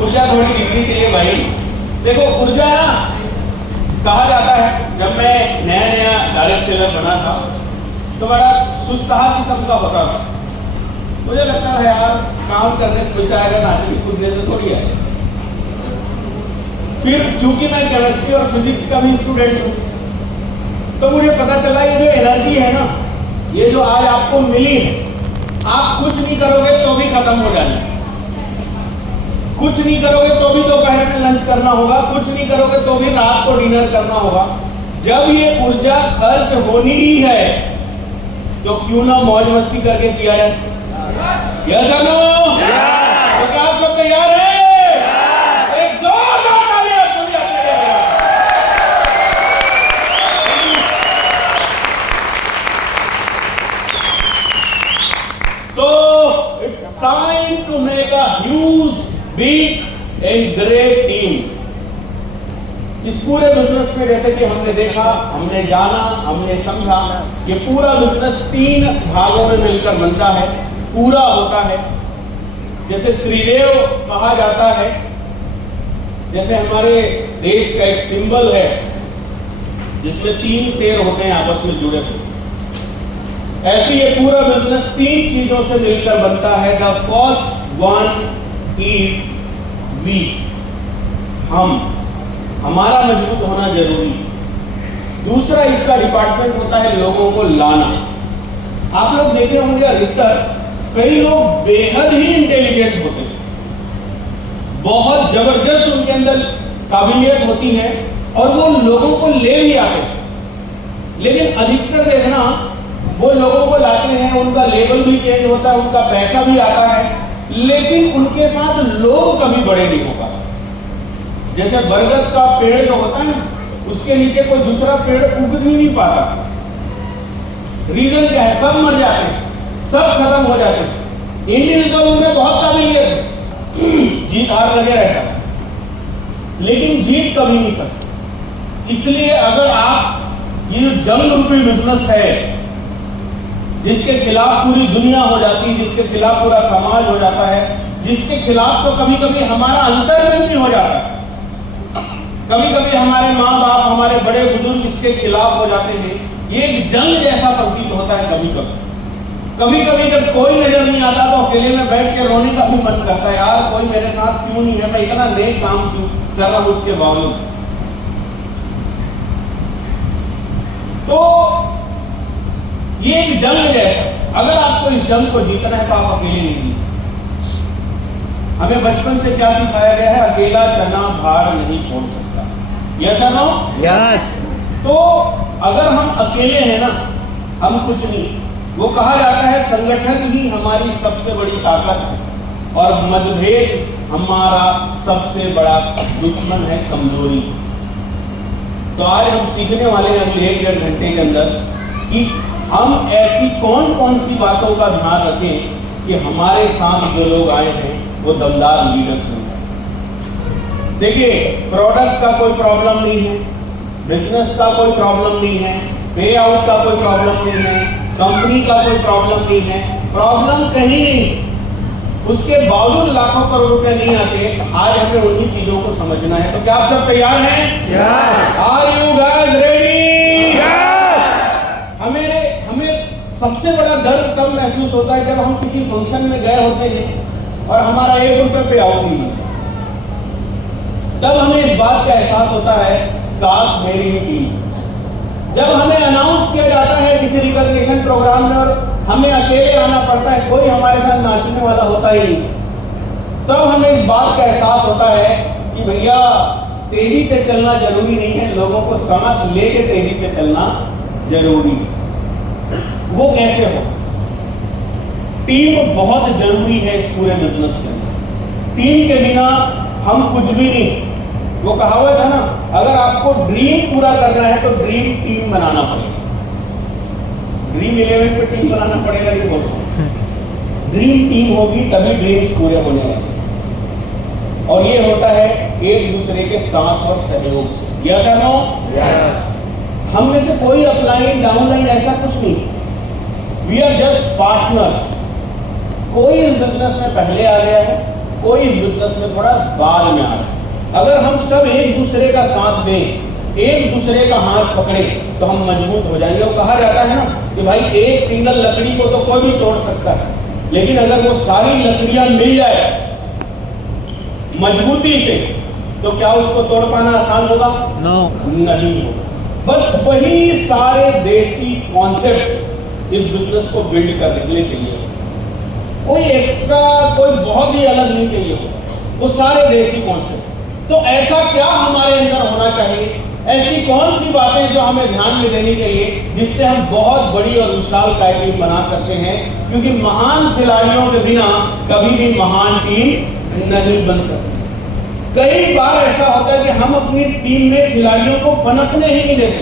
ऊर्जा थोड़ी दिखनी चाहिए भाई। देखो ऊर्जा ना कहा जाता है, जब मैं नया नया डायरेक्ट सेलर बना था तो बड़ा सुस्ताहा किस्म का होता था। मुझे लगता है यार काम करने से पैसा आएगा, नाचने कूदने से थोड़ी आएगा। फिर चूंकि मैं केमिस्ट्री और फिजिक्स का भी स्टूडेंट हूँ तो मुझे पता चला ये जो एनर्जी है ना, ये जो आज आपको मिली है, आप कुछ नहीं करोगे तो भी खत्म हो जानी, कुछ नहीं करोगे तो भी दोपहर में लंच करना होगा, कुछ नहीं करोगे तो भी रात को डिनर करना होगा। जब ये ऊर्जा खर्च होनी ही है तो क्यों ना मौज मस्ती करके किया जाए। यस और नो? तो क्या आप सब तैयार हैं? एक जोरदार तालियां सुनिए अपने लिए। So it's time to make a huge, big and great team. इस पूरे बिजनेस में जैसे कि हमने देखा, हमने जाना, हमने समझा कि पूरा बिजनेस 3 भागों में मिलकर बनता है, पूरा होता है। जैसे त्रिदेव कहा जाता है, जैसे हमारे देश का एक सिंबल है जिसमें 3 शेर होते हैं आपस में जुड़े हुए, ऐसे ये पूरा बिजनेस 3 चीजों से मिलकर बनता है। The first one is we, हमारा मजबूत होना जरूरी। दूसरा इसका डिपार्टमेंट होता है लोगों को लाना। आप लोग देखे होंगे अधिकतर कई लोग बेहद ही इंटेलिजेंट होते हैं, बहुत जबरदस्त उनके अंदर काबिलियत होती है और वो लोगों को ले भी आते हैं, लेकिन अधिकतर देखना वो लोगों को लाते हैं, उनका लेवल भी चेंज होता है, उनका पैसा भी आता है, लेकिन उनके साथ लोग कभी बड़े नहीं हो पाते। जैसे बरगद का पेड़ जो होता है ना, उसके नीचे कोई दूसरा पेड़ उग ही नहीं पाता। रीजन क्या है? सब मर जाते हैं, सब खत्म हो जाते हैं। इंडिविजुअल उनमें बहुत काबिलियत है, जीत हार लगे रहता है, लेकिन जीत कभी नहीं सकते। इसलिए अगर आप ये जो जंग रूपी बिजनेस है, जिसके खिलाफ पूरी दुनिया हो जाती है, जिसके खिलाफ पूरा समाज हो जाता है, जिसके खिलाफ तो कभी कभी हमारा अंतर्मन भी हो जाता है, कभी कभी हमारे माँ बाप, हमारे बड़े बुजुर्ग इसके खिलाफ हो जाते हैं। ये एक जंग जैसा प्रतीत होता है। कभी कभी जब कोई नजर नहीं आता तो अकेले में बैठ के रोने का भी मन करता है, यार कोई मेरे साथ क्यों नहीं है, मैं इतना नेक काम क्यों कर रहा हूं उसके बावजूद। तो ये एक जंग जैसा, अगर आपको इस जंग को जीतना है तो आप अकेले नहीं जीत सकते। हमें बचपन से क्या सिखाया गया है? अकेला चना भार नहीं फोड़ सकता। यस और नो? यस। तो अगर हम अकेले हैं ना, हम कुछ नहीं। वो कहा जाता है संगठन ही हमारी सबसे बड़ी ताकत है और मतभेद हमारा सबसे बड़ा दुश्मन है, कमजोरी। तो आज हम सीखने वाले हैं अगले 1-1.5 घंटे के अंदर कि हम ऐसी कौन कौन सी बातों का ध्यान रखें कि हमारे साथ जो लोग आए हैं वो दमदार लीडर्स बन जाए। देखिए, प्रोडक्ट का कोई प्रॉब्लम नहीं है, बिजनेस का कोई प्रॉब्लम नहीं है, पे आउट का कोई प्रॉब्लम नहीं है, कंपनी का कोई प्रॉब्लम नहीं है, प्रॉब्लम कहीं नहीं। उसके बावजूद लाखों करोड़ रुपए नहीं आते। आज हमें उन्हीं चीजों को समझना है। तो क्या आप सब तैयार हैं? Yes. Are you guys ready? Yes. हमें सबसे बड़ा दर्द तब महसूस होता है जब हम किसी फंक्शन में गए होते हैं और हमारा 1 रुपये पे आउट नहीं मिलता। तब हमें इस बात का एहसास होता है, काश मेरी भी टीम। जब हमें अनाउंस किया जाता है किसी रिकॉग्निशन प्रोग्राम में और हमें अकेले आना पड़ता है, कोई हमारे साथ नाचने वाला होता ही नहीं, तब हमें इस बात का एहसास होता है कि भैया तेजी से चलना जरूरी नहीं है, लोगों को साथ लेके तेजी से चलना जरूरी है। वो कैसे हो? टीम बहुत जरूरी है इस पूरे बिजनेस में। टीम के बिना हम कुछ भी नहीं। वो कहावत है ना, अगर आपको ड्रीम पूरा करना है तो ड्रीम टीम बनाना पड़ेगा। ड्रीम 11 पे टीम बनाना पड़ेगा, नहीं बोलते। ड्रीम टीम होगी तभी ड्रीम्स पूरे होने वाले। और ये होता है एक दूसरे के साथ और सहयोग से। यस और नो? यस। हम में से कोई अपलाइन डाउनलाइन ऐसा कुछ नहीं। We are just partners. कोई इस बिजनेस में पहले आ गया है, कोई इस बिजनेस में थोड़ा बाद में आ रहा है। अगर हम सब एक दूसरे का साथ दें, एक दूसरे का हाथ पकड़े, तो हम मजबूत हो जाएंगे। और कहा जाता है ना कि भाई एक सिंगल लकड़ी को तो कोई भी तोड़ सकता है, लेकिन अगर वो सारी लकड़ियां मिल जाए मजबूती से, तो क्या उसको तोड़ पाना आसान होगा? नहीं होगा। बस वही सारे देसी कॉन्सेप्ट इस बिजनेस को बिल्ड करने के लिए चाहिए। कोई एक्स्ट्रा, कोई बहुत ही अलग नहीं चाहिए होगा, वो सारे देसी कॉन्सेप्ट। तो ऐसा क्या हमारे अंदर होना चाहिए? ऐसी कौन सी बातें जो हमें ध्यान में देनी चाहिए जिससे हम बहुत बड़ी और विशालकाय टीम बना सकते हैं? क्योंकि महान खिलाड़ियों के बिना कभी भी महान टीम नहीं बन सकती। कई बार ऐसा होता है कि हम अपनी टीम में खिलाड़ियों को पनपने ही नहीं देते।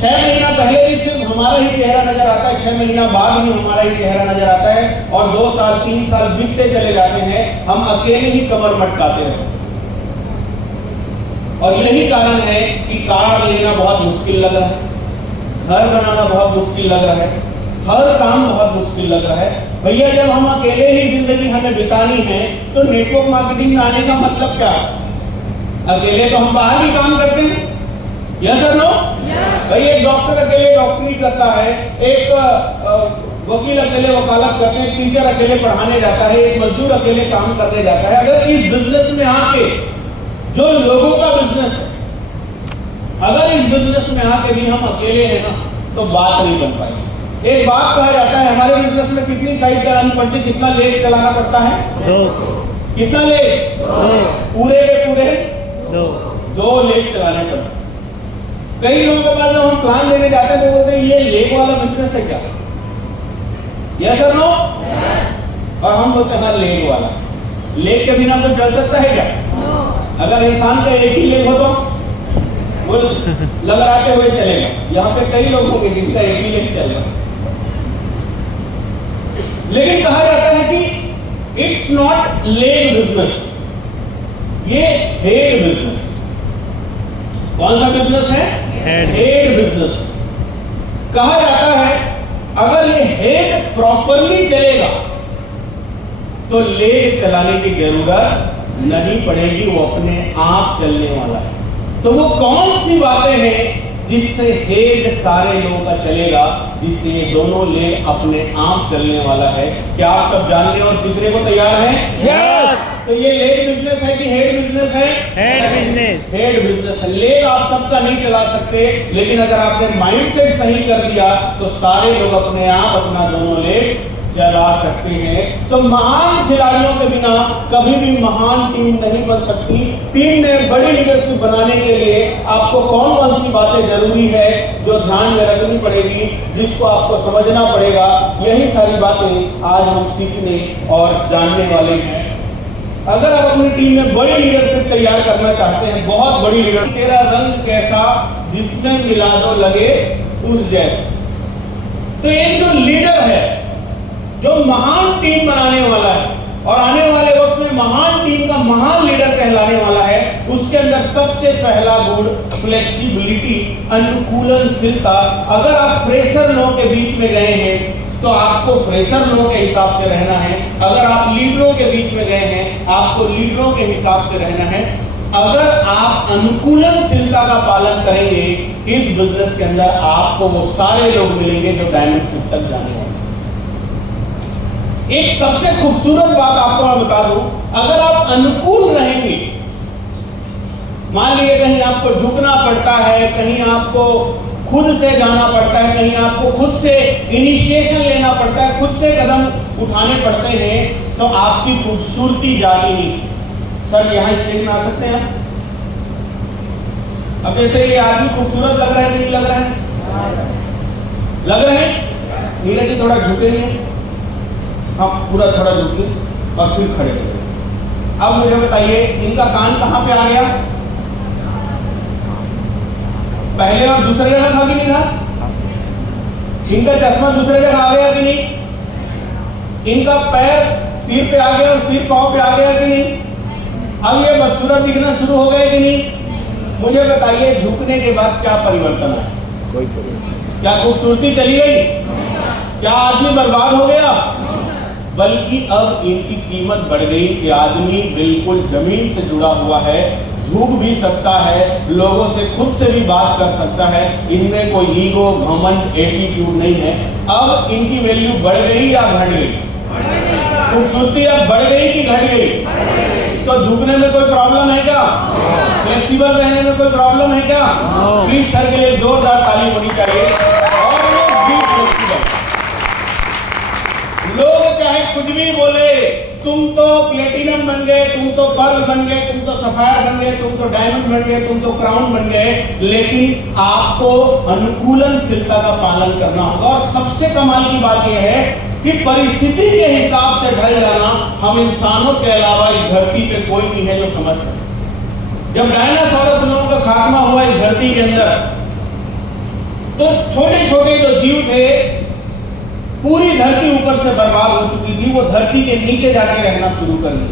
6 महीना पहले भी सिर्फ हमारा ही चेहरा नजर आता है, 6 महीना बाद भी हमारा ही चेहरा नजर आता है, और 2 साल 3 साल बीतते चले जाते हैं, हम अकेले ही कमर मटकाते रहते हैं। और यही कारण है कि कार लेना बहुत मुश्किल लग रहा है, घर बनाना बहुत मुश्किल लग रहा है, हर काम बहुत मुश्किल लग रहा है। भैया जब हम अकेले ही जिंदगी हमें बितानी है, तो नेटवर्क मार्केटिंग में आने का मतलब क्या है? अकेले तो हम बाहर भी काम करते हैं, यस और नो? भाई एक डॉक्टर अकेले डॉक्टरी करता है, एक वकील अकेले वकालत करते हैं, टीचर अकेले पढ़ाने जाता है, एक मजदूर अकेले काम करने जाता है। अगर इस बिजनेस में आके, जो लोगों का बिजनेस है, अगर इस बिजनेस में आके भी हम अकेले हैं ना, तो बात नहीं बन पाएगी। एक बात कहा जाता है, हमारे बिजनेस में कितनी साइड चलानी पड़ती है, कितना लेग चलाना पड़ता है? 2। कितना लेग? 2। पूरे के पूरे 2। 2 लेग चलाने पड़ते हैं। कई लोगों के पास जब हम प्लान लेने जाते हैं तो बोलते हैं ये लेग वाला बिजनेस है क्या? यस और नो? और हम बोलते हैं हाँ लेग वाला। लेग के बिना तो चल सकता है क्या? अगर इंसान का एक ही लेग हो तो वो ललराते हुए चलेगा। यहाँ पे कई लोग होंगे जिनका एक ही लेग चल रहा है। लेकिन कहा जाता है कि इट्स नॉट लेग बिजनेस, ये हेड बिजनेस। कौन सा बिजनेस है? Head business. कहा जाता है अगर ये हेड प्रॉपरली चलेगा तो लेग चलाने की जरूरत नहीं पड़ेगी, वो अपने आप चलने वाला है। तो वो कौन सी बातें हैं जिससे हेड सारे लोगों का चलेगा, जिससे ये दोनों लेग अपने आप चलने वाला है? क्या आप सब जानने और सीखने को तैयार हैं? यस। तो ये लेग बिजनेस है कि हेड बिजनेस है? Head business. हेड बिजनेस है। लेग आप सबका नहीं चला सकते, लेकिन अगर आपने माइंडसेट सही कर दिया तो सारे लोग अपने आप अपना दोनों लेग चला सकते हैं। तो महान खिलाड़ियों के बिना कभी भी महान टीम नहीं बन सकती। टीम में बड़ी लीडरशिप बनाने के लिए आपको कौन कौन सी बातें जरूरी है जो ध्यान में रखनी पड़ेगी, जिसको आपको समझना पड़ेगा, यही सारी बातें आज हम सीखने और जानने वाले हैं। अगर आप अपनी टीम में बड़ी लीडरशिप तैयार करना चाहते हैं, बहुत बड़ी लीडर, तेरा रंग कैसा जिसमें मिला दो लगे उस जैसा। तो एक जो लीडर है, जो महान टीम बनाने वाला है और आने वाले वक्त में महान टीम का महान लीडर कहलाने वाला है, उसके अंदर सबसे पहला गुण फ्लेक्सिबिलिटी, अनुकूलनशीलता। अगर आप फ्रेशर लोगों के बीच में गए हैं तो आपको फ्रेशर लोगों के हिसाब से रहना है। अगर आप लीडरों के बीच में गए हैं, आपको लीडरों के हिसाब से रहना है। अगर आप अनुकूलनशीलता का पालन करेंगे, इस बिजनेस के अंदर आपको वो सारे लोग मिलेंगे जो डायमेंशन तक जाने वाले। एक सबसे खूबसूरत बात आपको मैं बता दूं, अगर आप अनुकूल रहेंगे, मान लीजिए कहीं आपको झुकना पड़ता है, कहीं आपको खुद से जाना पड़ता है, कहीं आपको खुद से इनिशिएशन लेना पड़ता है, खुद से कदम उठाने पड़ते हैं, तो आपकी खूबसूरती जाएगी। सर यहाँ स्टेज में आ सकते हैं? अब जैसे ये आदमी खूबसूरत लग रहा है, नहीं लग रहा है? लग रहे हैं? नीरज जी थोड़ा झुके नहीं, हम पूरा थोड़ा झुके और फिर खड़े हो गए। अब मुझे बताइए इनका कान कहाँ पे आ गया? पहले और दूसरे जगह था कि नहीं था? इनका चश्मा दूसरे जगह आ गया कि नहीं? इनका पैर सिर पे आ गया और सिर पांव पे आ गया कि नहीं? अब ये बदसूरत दिखना शुरू हो गए कि नहीं? मुझे बताइए झुकने के बाद क्या परिवर्तन है? क्या खूबसूरती चली गई? क्या आदमी बर्बाद हो गया? बल्कि अब इनकी कीमत बढ़ गई कि आदमी बिल्कुल जमीन से जुड़ा हुआ है, झुक भी सकता है, लोगों से खुद से भी बात कर सकता है, इनमें कोई ईगो, घमंड, एटीट्यूड नहीं है। अब इनकी वैल्यू बढ़ गई या घट गई? खूबसूरती अब बढ़ गई कि घट गई? तो झुकने में कोई प्रॉब्लम है क्या? फ्लेक्सिबल रहने में कोई प्रॉब्लम है क्या? प्लीज सर के लिए जोरदार ताली होनी चाहिए। और लोग चाहे कुछ भी बोले, तुम तो प्लेटिनम बन गए, तुम तो पर्ल बन गए, तुम तो सफायर बन गए, तुम तो डायमंड बन गए, तुम तो क्राउन बन गए, लेकिन आपको अनुकूलनशीलता का पालन करना होगा। और सबसे कमाल की बात यह है कि परिस्थिति के हिसाब से ढल जाना हम इंसानों के अलावा इस धरती पे कोई नहीं है जो समझ सके। जब डायनासोरस लोगों का खात्मा हुआ इस धरती के अंदर, तो छोटे छोटे जो जीव थे, पूरी धरती ऊपर से बर्बाद हो चुकी थी, वो धरती के नीचे जाके रहना शुरू कर दी।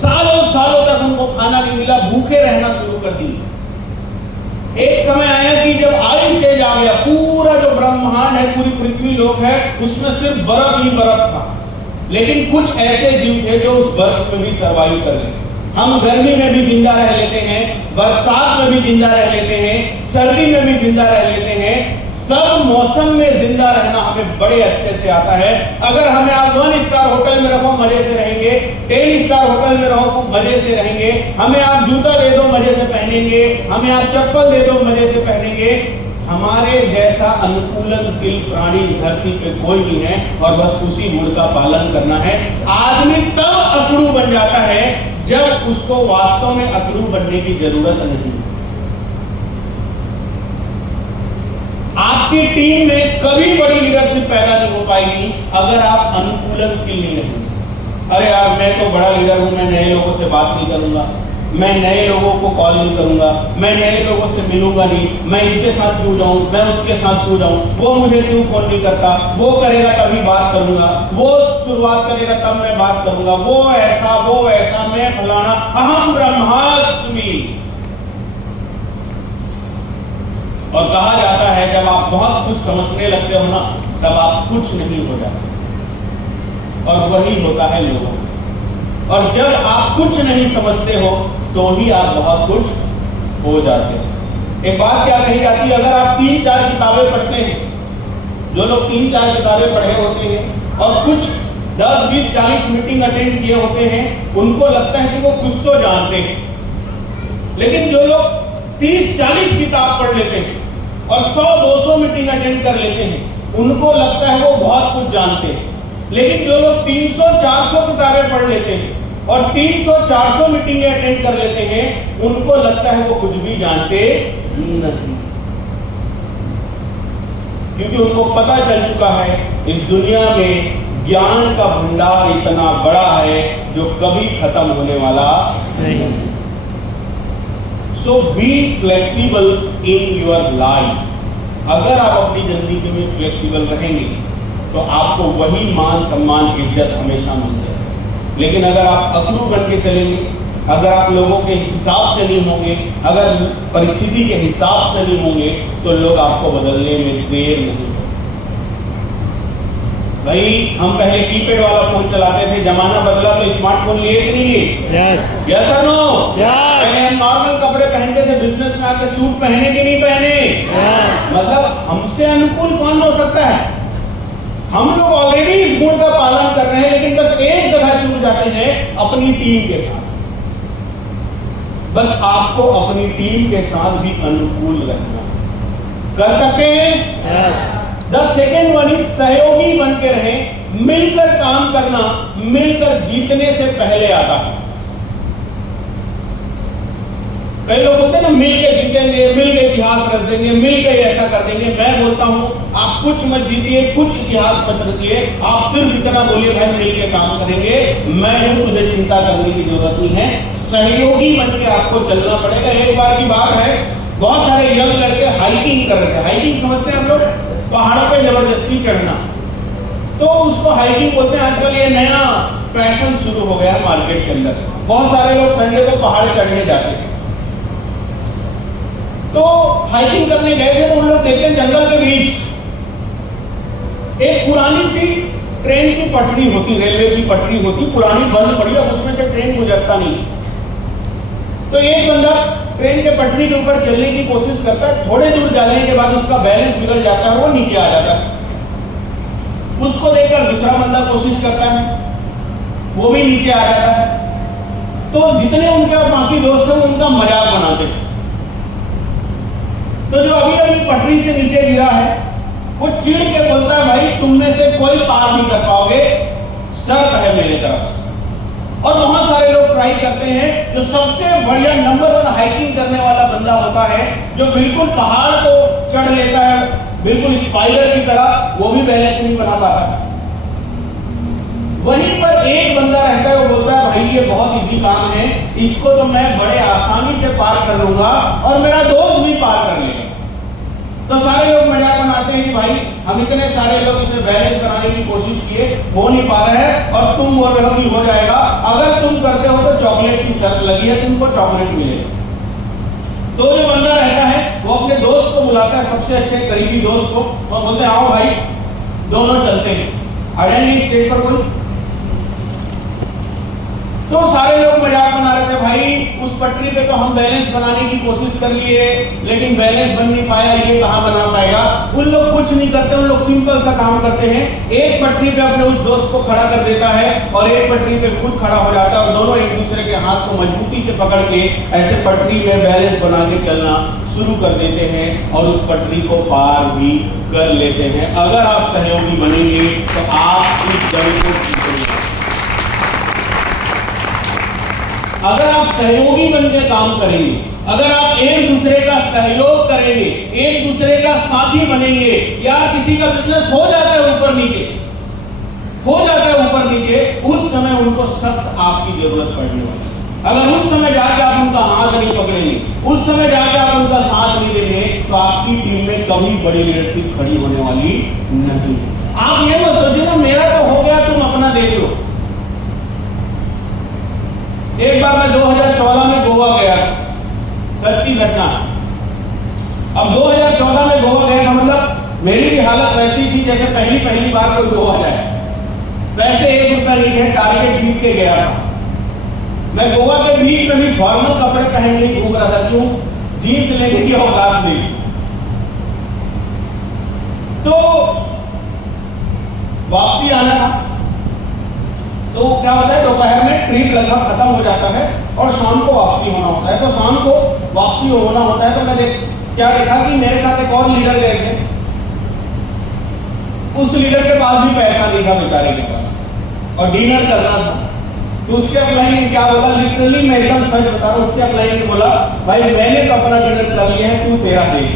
सालों सालों तक उनको खाना नहीं मिला, भूखे रहना शुरू कर दी। एक समय आया कि जब आइस एज आ गया, पूरा जो ब्रह्मांड है, पूरी पृथ्वी लोक है, उसमें सिर्फ बर्फ ही बर्फ था। लेकिन कुछ ऐसे जीव थे जो उस बर्फ में भी सर्वाइव कर लेते। हम गर्मी में भी जिंदा रह लेते हैं, बरसात में भी जिंदा रह लेते हैं, सर्दी में भी जिंदा रह लेते हैं। सब मौसम में जिंदा रहना हमें बड़े अच्छे से आता है। अगर हमें आप 1 स्टार होटल में रखो, मजे से रहेंगे। 10 स्टार होटल में रहो, मजे से रहेंगे। हमें आप जूता दे दो, मजे से पहनेंगे। हमें आप चप्पल दे दो, मजे से पहनेंगे। हमारे जैसा अनुकूलनशील प्राणी धरती पे कोई नहीं है, और बस उसी गुण का पालन करना है। आदमी तब अकड़ू बन जाता है जब उसको वास्तव में अकड़ू बनने की जरूरत नहीं। आपकी टीम में कभी बड़ी लीडरशिप पैदा नहीं हो पाएगी अगर आप अनुकूलनशील नहीं रहेंगे। अरे यार, मैं तो बड़ा लीडर हूं, मैं नए लोगों से बात नहीं करूंगा, मैं नए लोगों को कॉल नहीं करूंगा, मैं नए लोगों से मिलूंगा नहीं, मैं इसके साथ क्यों जाऊं, मैं उसके साथ क्यों जाऊं, वो मुझे क्यों फोन नहीं करता, वो करेगा तभी बात करूंगा, वो शुरुआत करेगा तब मैं बात करूंगा, वो ऐसा, मैं फलाना, अहम ब्रह्मास्मि। और कहा जाता है जब आप बहुत कुछ समझने लगते हो ना, तब आप कुछ नहीं हो जाते, और वही होता है लोगों को। और जब आप कुछ नहीं समझते हो तो ही आप बहुत कुछ हो जाते हो। एक बात क्या कही जाती है, अगर आप 3-4 किताबें पढ़ते हैं, जो लोग 3-4 किताबें पढ़े होते हैं और कुछ 10, 20, 40 मीटिंग अटेंड किए होते हैं, उनको लगता है कि वो कुछ तो जानते हैं। लेकिन जो लोग 30-40 किताब पढ़ लेते हैं और 100-200 मीटिंग अटेंड कर लेते हैं, उनको लगता है वो बहुत कुछ जानते हैं। लेकिन जो लोग 300-400 किताबें पढ़ लेते हैं और 300-400 मीटिंगें अटेंड कर लेते हैं, उनको लगता है वो कुछ भी जानते नहीं, क्योंकि उनको पता चल चुका है इस दुनिया में ज्ञान का भंडार इतना बड़ा है जो कभी खत्म होने वाला नहीं। So be flexible in your life. अगर आप अपनी जिंदगी में फ्लेक्सिबल रहेंगे तो आपको वही मान, सम्मान, इज्जत हमेशा मिलती है। लेकिन अगर आप अकड़ू बन के चलेंगे, अगर आप लोगों के हिसाब से नहीं होंगे, अगर परिस्थिति के हिसाब से नहीं होंगे, तो लोग आपको बदलने में देर नहीं। भाई, हम पहले कीपैड वाला फोन चलाते थे, जमाना बदला तो स्मार्टफोन लिए कि नहीं लिए? यस और नो? पहले हम नॉर्मल कपड़े पहनते थे, बिजनेस में आके सूट पहने कि नहीं पहने? मतलब हमसे अनुकूल कौन हो सकता है? हम लोग ऑलरेडी इस गुण का पालन कर रहे हैं, लेकिन बस एक जगह चूक जाते हैं, अपनी टीम के साथ। बस आपको अपनी टीम के साथ भी अनुकूल रहना। कर सकते हैं? 10 सेकेंड वाली सहयोगी बन के रहे। मिलकर काम करना, मिलकर जीतने से पहले आता है। कई लोग बोलते हैं ना, मिल के जीतेंगे, मिल के इतिहास कर देंगे, मिल के ऐसा कर देंगे। मैं बोलता हूं, आप कुछ मत जीतिए, कुछ इतिहास मत रखिए, आप सिर्फ इतना बोलिए, भाई मिल के काम करेंगे, मैं हूं, तुझे चिंता करने की जरूरत नहीं है। सहयोगी बन के आपको चलना पड़ेगा। एक बार की बात है, बहुत सारे यंग लड़के हाइकिंग कर रहे थे। हाइकिंग समझते हैं हम लोग? पहाड़ों पे जबरदस्ती चढ़ना, तो उसको हाइकिंग बोलते हैं। आजकल ये नया फैशन शुरू हो गया है मार्केट के अंदर। बहुत सारे लोग संडे को पहाड़ चढ़ने जाते हैं। तो हाइकिंग करने गए थे, तो उन लोग देखते हैं जंगल के बीच एक पुरानी सी ट्रेन की पटरी होती, रेलवे की पटरी होती, पुरानी बंद पड़ी, अब उसमें से ट्रेन गुजरता नहीं। तो एक बंदा ट्रेन के पटरी के ऊपर चलने की कोशिश करता है, थोड़े दूर जाने के बाद उसका बैलेंस बिगड़ जाता है, वो नीचे आ जाता है। उसको देखकर दूसरा बंदा कोशिश करता है, वो भी नीचे आ जाता है। तो जितने उनके बाकी दोस्त हैं उनका मजाक बनाते हैं। तो जो अभी अभी पटरी से नीचे गिरा है वो चिढ़ के बोलता है, भाई तुम में से कोई पार नहीं कर पाओगे, शर्त है मेरे तरफ से। और बहुत सारे लोग ट्राई करते हैं। जो सबसे बढ़िया नंबर 1 हाइकिंग करने वाला बंदा होता है, जो बिल्कुल पहाड़ को चढ़ लेता है बिल्कुल स्पाइडर की तरह, वो भी बैलेंस नहीं बना पाता। वहीं पर एक बंदा रहता है, वो बोलता है भाई ये बहुत इजी काम है, इसको तो मैं बड़े आसानी से पार कर लूंगा और मेरा दोस्त भी पार कर लेगा। तो सारे लोग मजाक बनाते हैं कि भाई हम इतने सारे लोग इसे बैलेंस कराने की कोशिश किए, हो नहीं पा रहा है, और तुम बोल रहे हो कि हो जाएगा। अगर तुम करते हो तो चॉकलेट की शर्त लगी है, तुमको चॉकलेट मिलेगा। तो जो बंदा रहता है वो अपने दोस्त को बुलाता है, सबसे अच्छे करीबी दोस्त को, और बोलते हैं आओ भाई दोनों चलते हैं, आ जाएंगे स्टेज पर कोई। तो सारे लोग मजाक बना रहे थे, भाई उस पटरी पे तो हम बैलेंस बनाने की कोशिश कर लिए, लेकिन बैलेंस बन नहीं पाया, ये कहाँ बना पाएगा। उन लोग कुछ नहीं करते, उन लोग सिंपल सा काम करते हैं। एक पटरी पे अपने उस दोस्त को खड़ा कर देता है और एक पटरी पे खुद खड़ा हो जाता है, और दोनों एक दूसरे के हाथ को मजबूती से पकड़ के ऐसे पटरी में बैलेंस बना के चलना शुरू कर देते हैं और उस पटरी को पार भी कर लेते हैं। अगर आप सहयोगी बनेंगे तो आप इस जंग को जीतेंगे। अगर आप सहयोगी बनकर काम करेंगे, अगर आप एक दूसरे का सहयोग करेंगे, एक दूसरे का साथी बनेंगे, या किसी का बिजनेस हो जाता है ऊपर नीचे, हो जाता है ऊपर नीचे, उस समय उनको सख्त आपकी जरूरत पड़ने वाली है। अगर उस समय जाके आप उनका हाथ नहीं पकड़ेंगे, उस समय जाके आप उनका साथ नहीं देंगे, तो आपकी टीम में कभी बड़ी लीडरशिप खड़ी होने वाली नहीं। आप ये मत सोचिए ना मेरा तो हो गया, तुम अपना देख लो। एक बार मैं 2014 में गोवा गया, सच्ची घटना। अब 2014 में गोवा गया था, मतलब मेरी भी हालत वैसी थी जैसे पहली बार कोई गोवा जाए। वैसे 1 रुपया नहीं है, टारगेट जीत के गया था। मैं गोवा के बीच में भी फॉर्मल कपड़े पहन के घूम रहा था, क्यों? जीन्स लेने की औकात नहीं। तो वापसी आना था, तो क्या होता है दोपहर में ट्रिप लगभग खत्म हो जाता है और शाम को वापसी होना होता है। तो शाम को वापसी होना होता है, तो मैं क्या देखा कि मेरे साथ एक और लीडर गए थे। उस लीडर के पास भी पैसा नहीं था बेचारे के पास, और डिनर करना था। तो उसके अप्लाई ने क्या बोला, लिटरली मैं एकदम सच बता रहा हूँ, उसके अप्लाई ने बोला भाई मैंने तो अपना डिनर कर लिया है, तू तेरा देख।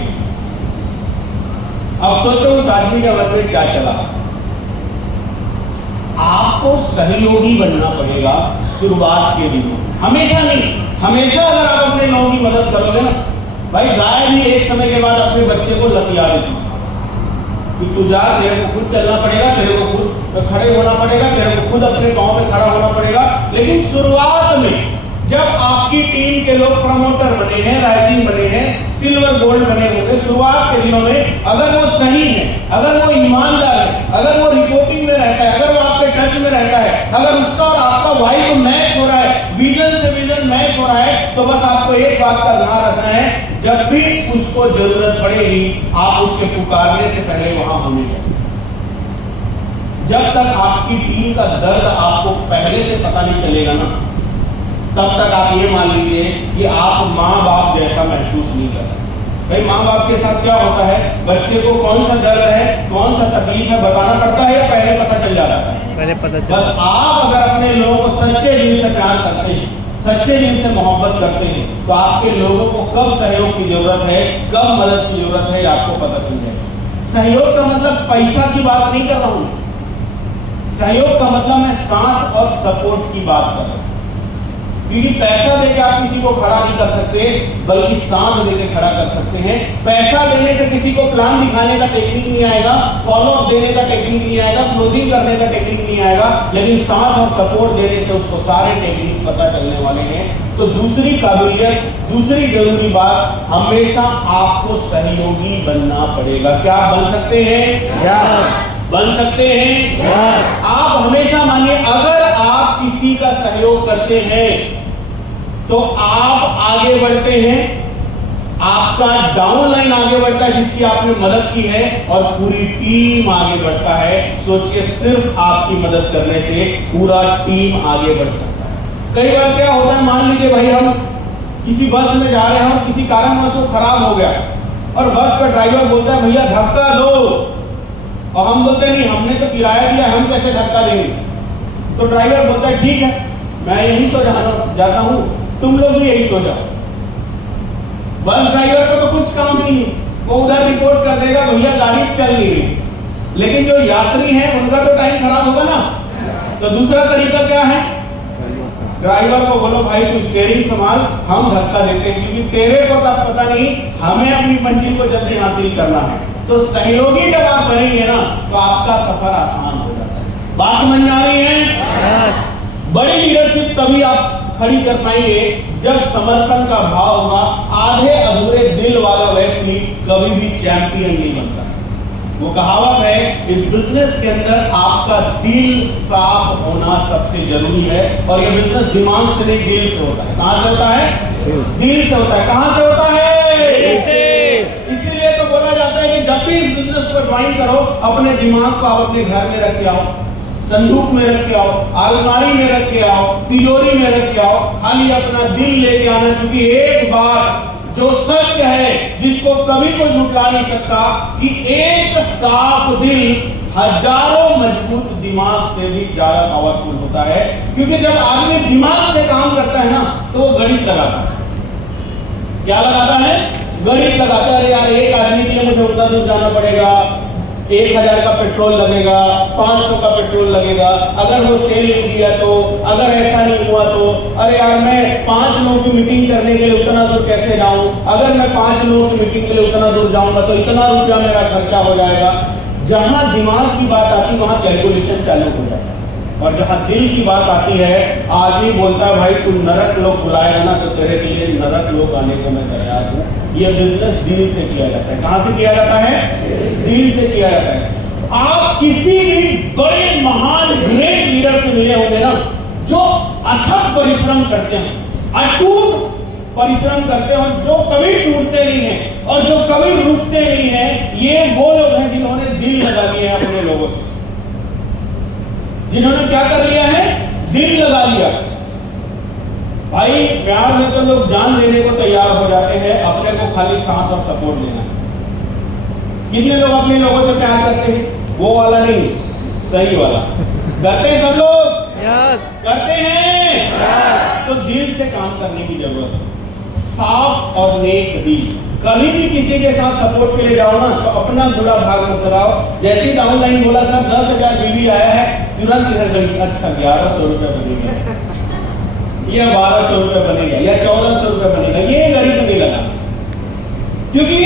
अब सोचो उस आदमी के मन में क्या चला। आपको सहयोगी बनना पड़ेगा शुरुआत के दिनों, हमेशा नहीं। हमेशा अगर आप अपने लोगों की मदद करोगे ना, भाई गाय भी एक समय के बाद अपने बच्चे को लतिया देती है कि तू जा, तेरे को खुद चलना पड़ेगा, तेरे को खुद खड़े होना पड़ेगा, तेरे को खुद अपने पांव पे खड़ा होना पड़ेगा। लेकिन शुरुआत में जब आपकी टीम के लोग प्रमोटर बने हैं, राइजिंग बने हैं, सिल्वर गोल्ड बने होंगे, शुरुआत के दिनों में अगर वो सही है, अगर वो ईमानदार है, अगर वो रिपोर्टिंग में रहता है, अगर वो आपके टच में रहता है, अगर उसका और आपका वाइब मैच हो रहा है, विजन से विजन मैच हो रहा है, तो बस आपको एक बात का ध्यान रखना है, जब भी उसको जरूरत पड़ेगी आप उसके पुकारने से पहले वहां होने चाहिए। जब तक आपकी टीम का दर्द आपको पहले से पता नहीं चलेगा ना, तब तक आप ये मान लीजिए कि आप माँ बाप जैसा महसूस नहीं कर रहे। भाई माँ बाप के साथ क्या होता है, बच्चे को कौन सा दर्द है, कौन सा तकलीफ है बताना पड़ता है या पहले पता चल जाता है? पहले पता चल। बस आप अगर अपने लोगों को सच्चे दिल से प्यार करते हैं, सच्चे दिल से मोहब्बत करते हैं, तो आपके लोगों को कब सहयोग की जरूरत है, कब मदद की जरूरत है, आपको पता चल जाएगा। सहयोग का मतलब पैसा की बात नहीं कर रहा हूँ, सहयोग का मतलब मैं साथ और सपोर्ट की बात कर रहा हूँ। क्योंकि पैसा देके आप किसी को खड़ा नहीं कर सकते, बल्कि साथ देके खड़ा कर सकते हैं। पैसा देने से किसी को प्लान दिखाने का टेक्निक नहीं आएगा, फॉलो अप देने का टेक्निक नहीं आएगा, क्लोजिंग करने का टेक्निक नहीं आएगा, लेकिन साथ और सपोर्ट देने से उसको सारे टेक्निक पता चलने वाले हैं। तो दूसरी काबिलियत, दूसरी जरूरी बात, हमेशा आपको सहयोगी बनना पड़ेगा। क्या आप बन सकते हैं? बन सकते हैं। Yes. आप हमेशा मानिए, अगर आप किसी का सहयोग करते हैं तो आप आगे बढ़ते हैं, आपका डाउनलाइन आगे बढ़ता है जिसकी आपने मदद की है, और पूरी टीम आगे बढ़ता है। सोचिए, सिर्फ आपकी मदद करने से पूरा टीम आगे बढ़ सकता है। कई बार क्या होता है, मान लीजिए भाई हम किसी बस में जा रहे हैं और किसी कारणवश वो खराब हो गया और बस का ड्राइवर बोलता है भैया धक्का दो, और हम बोलते नहीं, हमने तो किराया दिया, हम कैसे धक्का देंगे। तो ड्राइवर बोलता है ठीक है, मैं यही सो जाता हूँ, तुम लोग भी यही सो जाओ। बस ड्राइवर को तो कुछ काम नहीं है, वो उधर रिपोर्ट कर देगा भैया गाड़ी चल नहीं रही। लेकिन जो यात्री हैं उनका तो टाइम खराब होगा ना। तो दूसरा तरीका क्या है, ड्राइवर को बोलो भाई तू स्टीयरिंग संभाल, हम धक्का देते हैं, क्योंकि तेरे को तब पता नहीं, हमें अपनी मंजिल को जल्दी हासिल करना है। तो सहयोगी जब आप बनेंगे ना तो आपका सफर आसान हो जाता है। बात समझ में आ रही है? Yes. बड़ी लीडरशिप तभी आप खड़ी कर पाएंगे जब समर्पण का भाव होगा। आधे अधूरे दिल वाला व्यक्ति कभी भी चैंपियन नहीं बनता। वो कहावत है, इस बिजनेस के अंदर आपका दिल साफ होना सबसे जरूरी है। और ये बिजनेस दिमाग से नहीं, दिल से होता है। कहां से होता है? दिल से होता है। कहां से होता है? दिल से। इसीलिए तो बोला जाता है कि जब भी इस बिजनेस को ज्वाइन करो, अपने दिमाग को आप अपने घर में रख के आओ, संदूक में रख के आओ, अलमारी में रख के आओ, तिजोरी में रख के आओ, खाली अपना दिल लेके आना। क्योंकि एक बात जो सत्य है, जिसको कभी कोई झुठला नहीं सकता, कि एक साफ दिल हजारों मजबूत दिमाग से भी ज्यादा पावरफुल होता है। क्योंकि जब आदमी दिमाग से काम करता है ना तो वो गणित लगाता है। क्या लगाता है? गणित लगाता है। यार एक आदमी के लिए मुझे उतना दूर जाना पड़ेगा, 1000 का पेट्रोल लगेगा, 500 का पेट्रोल लगेगा, अगर वो सेल नहीं किया तो, अगर ऐसा नहीं हुआ तो, अरे यार मैं 5 लोगों की मीटिंग करने के लिए उतना दूर कैसे जाऊं, अगर मैं 5 लोगों की मीटिंग के लिए उतना दूर जाऊंगा तो इतना रुपया मेरा खर्चा हो जाएगा। जहां दिमाग की बात आती वहां कैलकुलेशन चालू हो जाता है। और जहां दिल की बात आती है, आदमी बोलता है भाई तू नरक लोग बुलाएगा ना तो तेरे लिए नरक लोग आने को मैं तैयार हूं। ये बिजनेस दिल से किया जाता है। कहां से किया जाता है? दिल से किया जाता है। आप किसी भी बड़े महान ग्रेट लीडर से मिले होंगे ना, जो अथक परिश्रम करते हैं, अटूट परिश्रम करते हैं, और जो कभी टूटते नहीं हैं और जो कभी रुकते नहीं हैं, ये वो लोग हैं जिन्होंने दिल लगा लिया है अपने लोगों से। जिन्होंने क्या कर लिया है? दिल लगा लिया। भाई प्यार में तो लोग जान देने को तैयार हो जाते हैं, अपने को खाली साथ और सपोर्ट लेना है। कितने लोग अपने लोगों से प्यार करते हैं? वो वाला नहीं, सही वाला। करते हैं सब लोग? Yes. करते हैं। Yes. तो दिल से काम करने की जरूरत है। साफ और नेक दिल। कभी भी किसी के साथ सपोर्ट के लिए जाओ ना तो अपना बुरा भाग मत लगाओ। जैसे ही डाउनलाइन बोला सर 10,000 बीवी आया है, तुरंत इधर गई, अच्छा 1100 रुपये बनेगा या 1200 रुपये बनेगा या 1400 रुपये बनेगा, ये गणित नहीं लगा। क्योंकि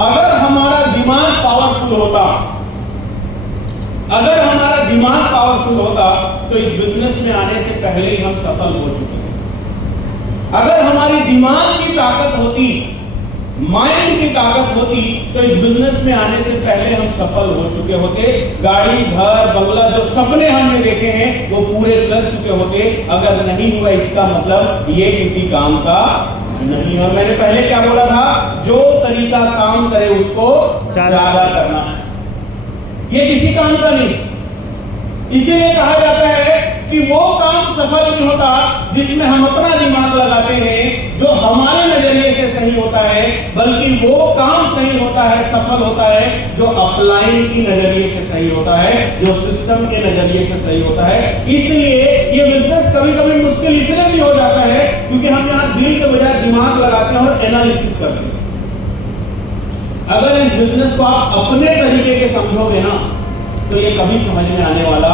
अगर हमारा दिमाग पावरफुल होता, अगर हमारा दिमाग पावरफुल होता तो इस बिजनेस में आने से पहले ही हम सफल हो चुके हैं। अगर हमारी दिमाग की ताकत होती, माइंड की ताकत होती, तो इस बिजनेस में आने से पहले हम सफल हो चुके होते। गाड़ी, घर, बंगला, जो सपने हमने देखे हैं वो पूरे कर चुके होते। अगर नहीं हुआ इसका मतलब ये किसी काम का नहीं। और मैंने पहले क्या बोला था? जो तरीका काम करे उसको ज्यादा करना है, ये किसी काम का नहीं। इसीलिए कहा जाता है कि वो काम सफल नहीं होता जिसमें हम अपना दिमाग लगाते हैं, जो हमारे नजरिए से सही होता है, बल्कि वो काम सही होता है, सफल होता है जो अपलाइन की नजरिए से सही होता है, जो सिस्टम के नजरिए से सही होता है। इसलिए ये बिजनेस कभी कभी मुश्किल इसलिए भी हो जाता है क्योंकि हम यहाँ दिल के बजाय दिमाग लगाते हैं और एनालिसिस करते हैं। अगर इस बिजनेस को आप अपने तरीके के समझोगे ना तो ये कभी समझ में आने वाला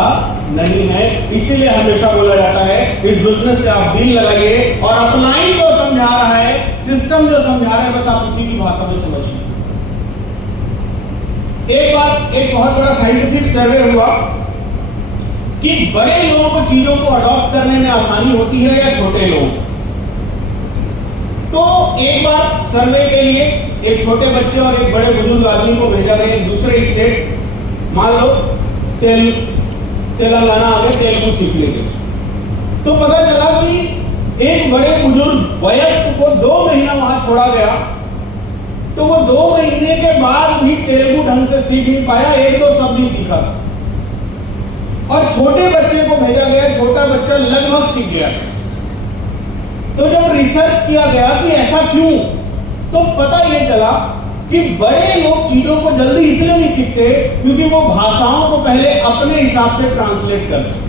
नहीं है। इसीलिए हमेशा बोला जाता है इस बिजनेस से आप दिल लगाइए, और अपलाइन जो समझा रहा है, सिस्टम जो समझा रहा है, बस आप उसी की भाषा में समझिए। एक बार एक बहुत बड़ा साइंटिफिक सर्वे हुआ कि बड़े लोगों को चीजों को अडॉप्ट करने में आसानी होती है या छोटे लोग। तो एक बार सर्वे के लिए एक छोटे बच्चे और एक बड़े बुजुर्ग आदमी को भेजा गया एक दूसरे स्टेट, मान लो तेलंगाना आ गए, तेलुगु सीख लेंगे, तो पता चला कि एक बड़े बुजुर्ग वयस्क को 2 महीना वहां छोड़ा गया, तो वो 2 महीने के बाद भी तेलुगु ढंग से सीख नहीं पाया, 1-2 शब्द ही सीखा। और छोटे बच्चे को भेजा गया, छोटा बच्चा लगभग सीख गया। तो जब रिसर्च किया गया कि ऐसा क्यों, तो पता ये चला कि बड़े लोग चीजों को जल्दी इसलिए नहीं सीखते क्योंकि वो भाषाओं को पहले अपने हिसाब से ट्रांसलेट करते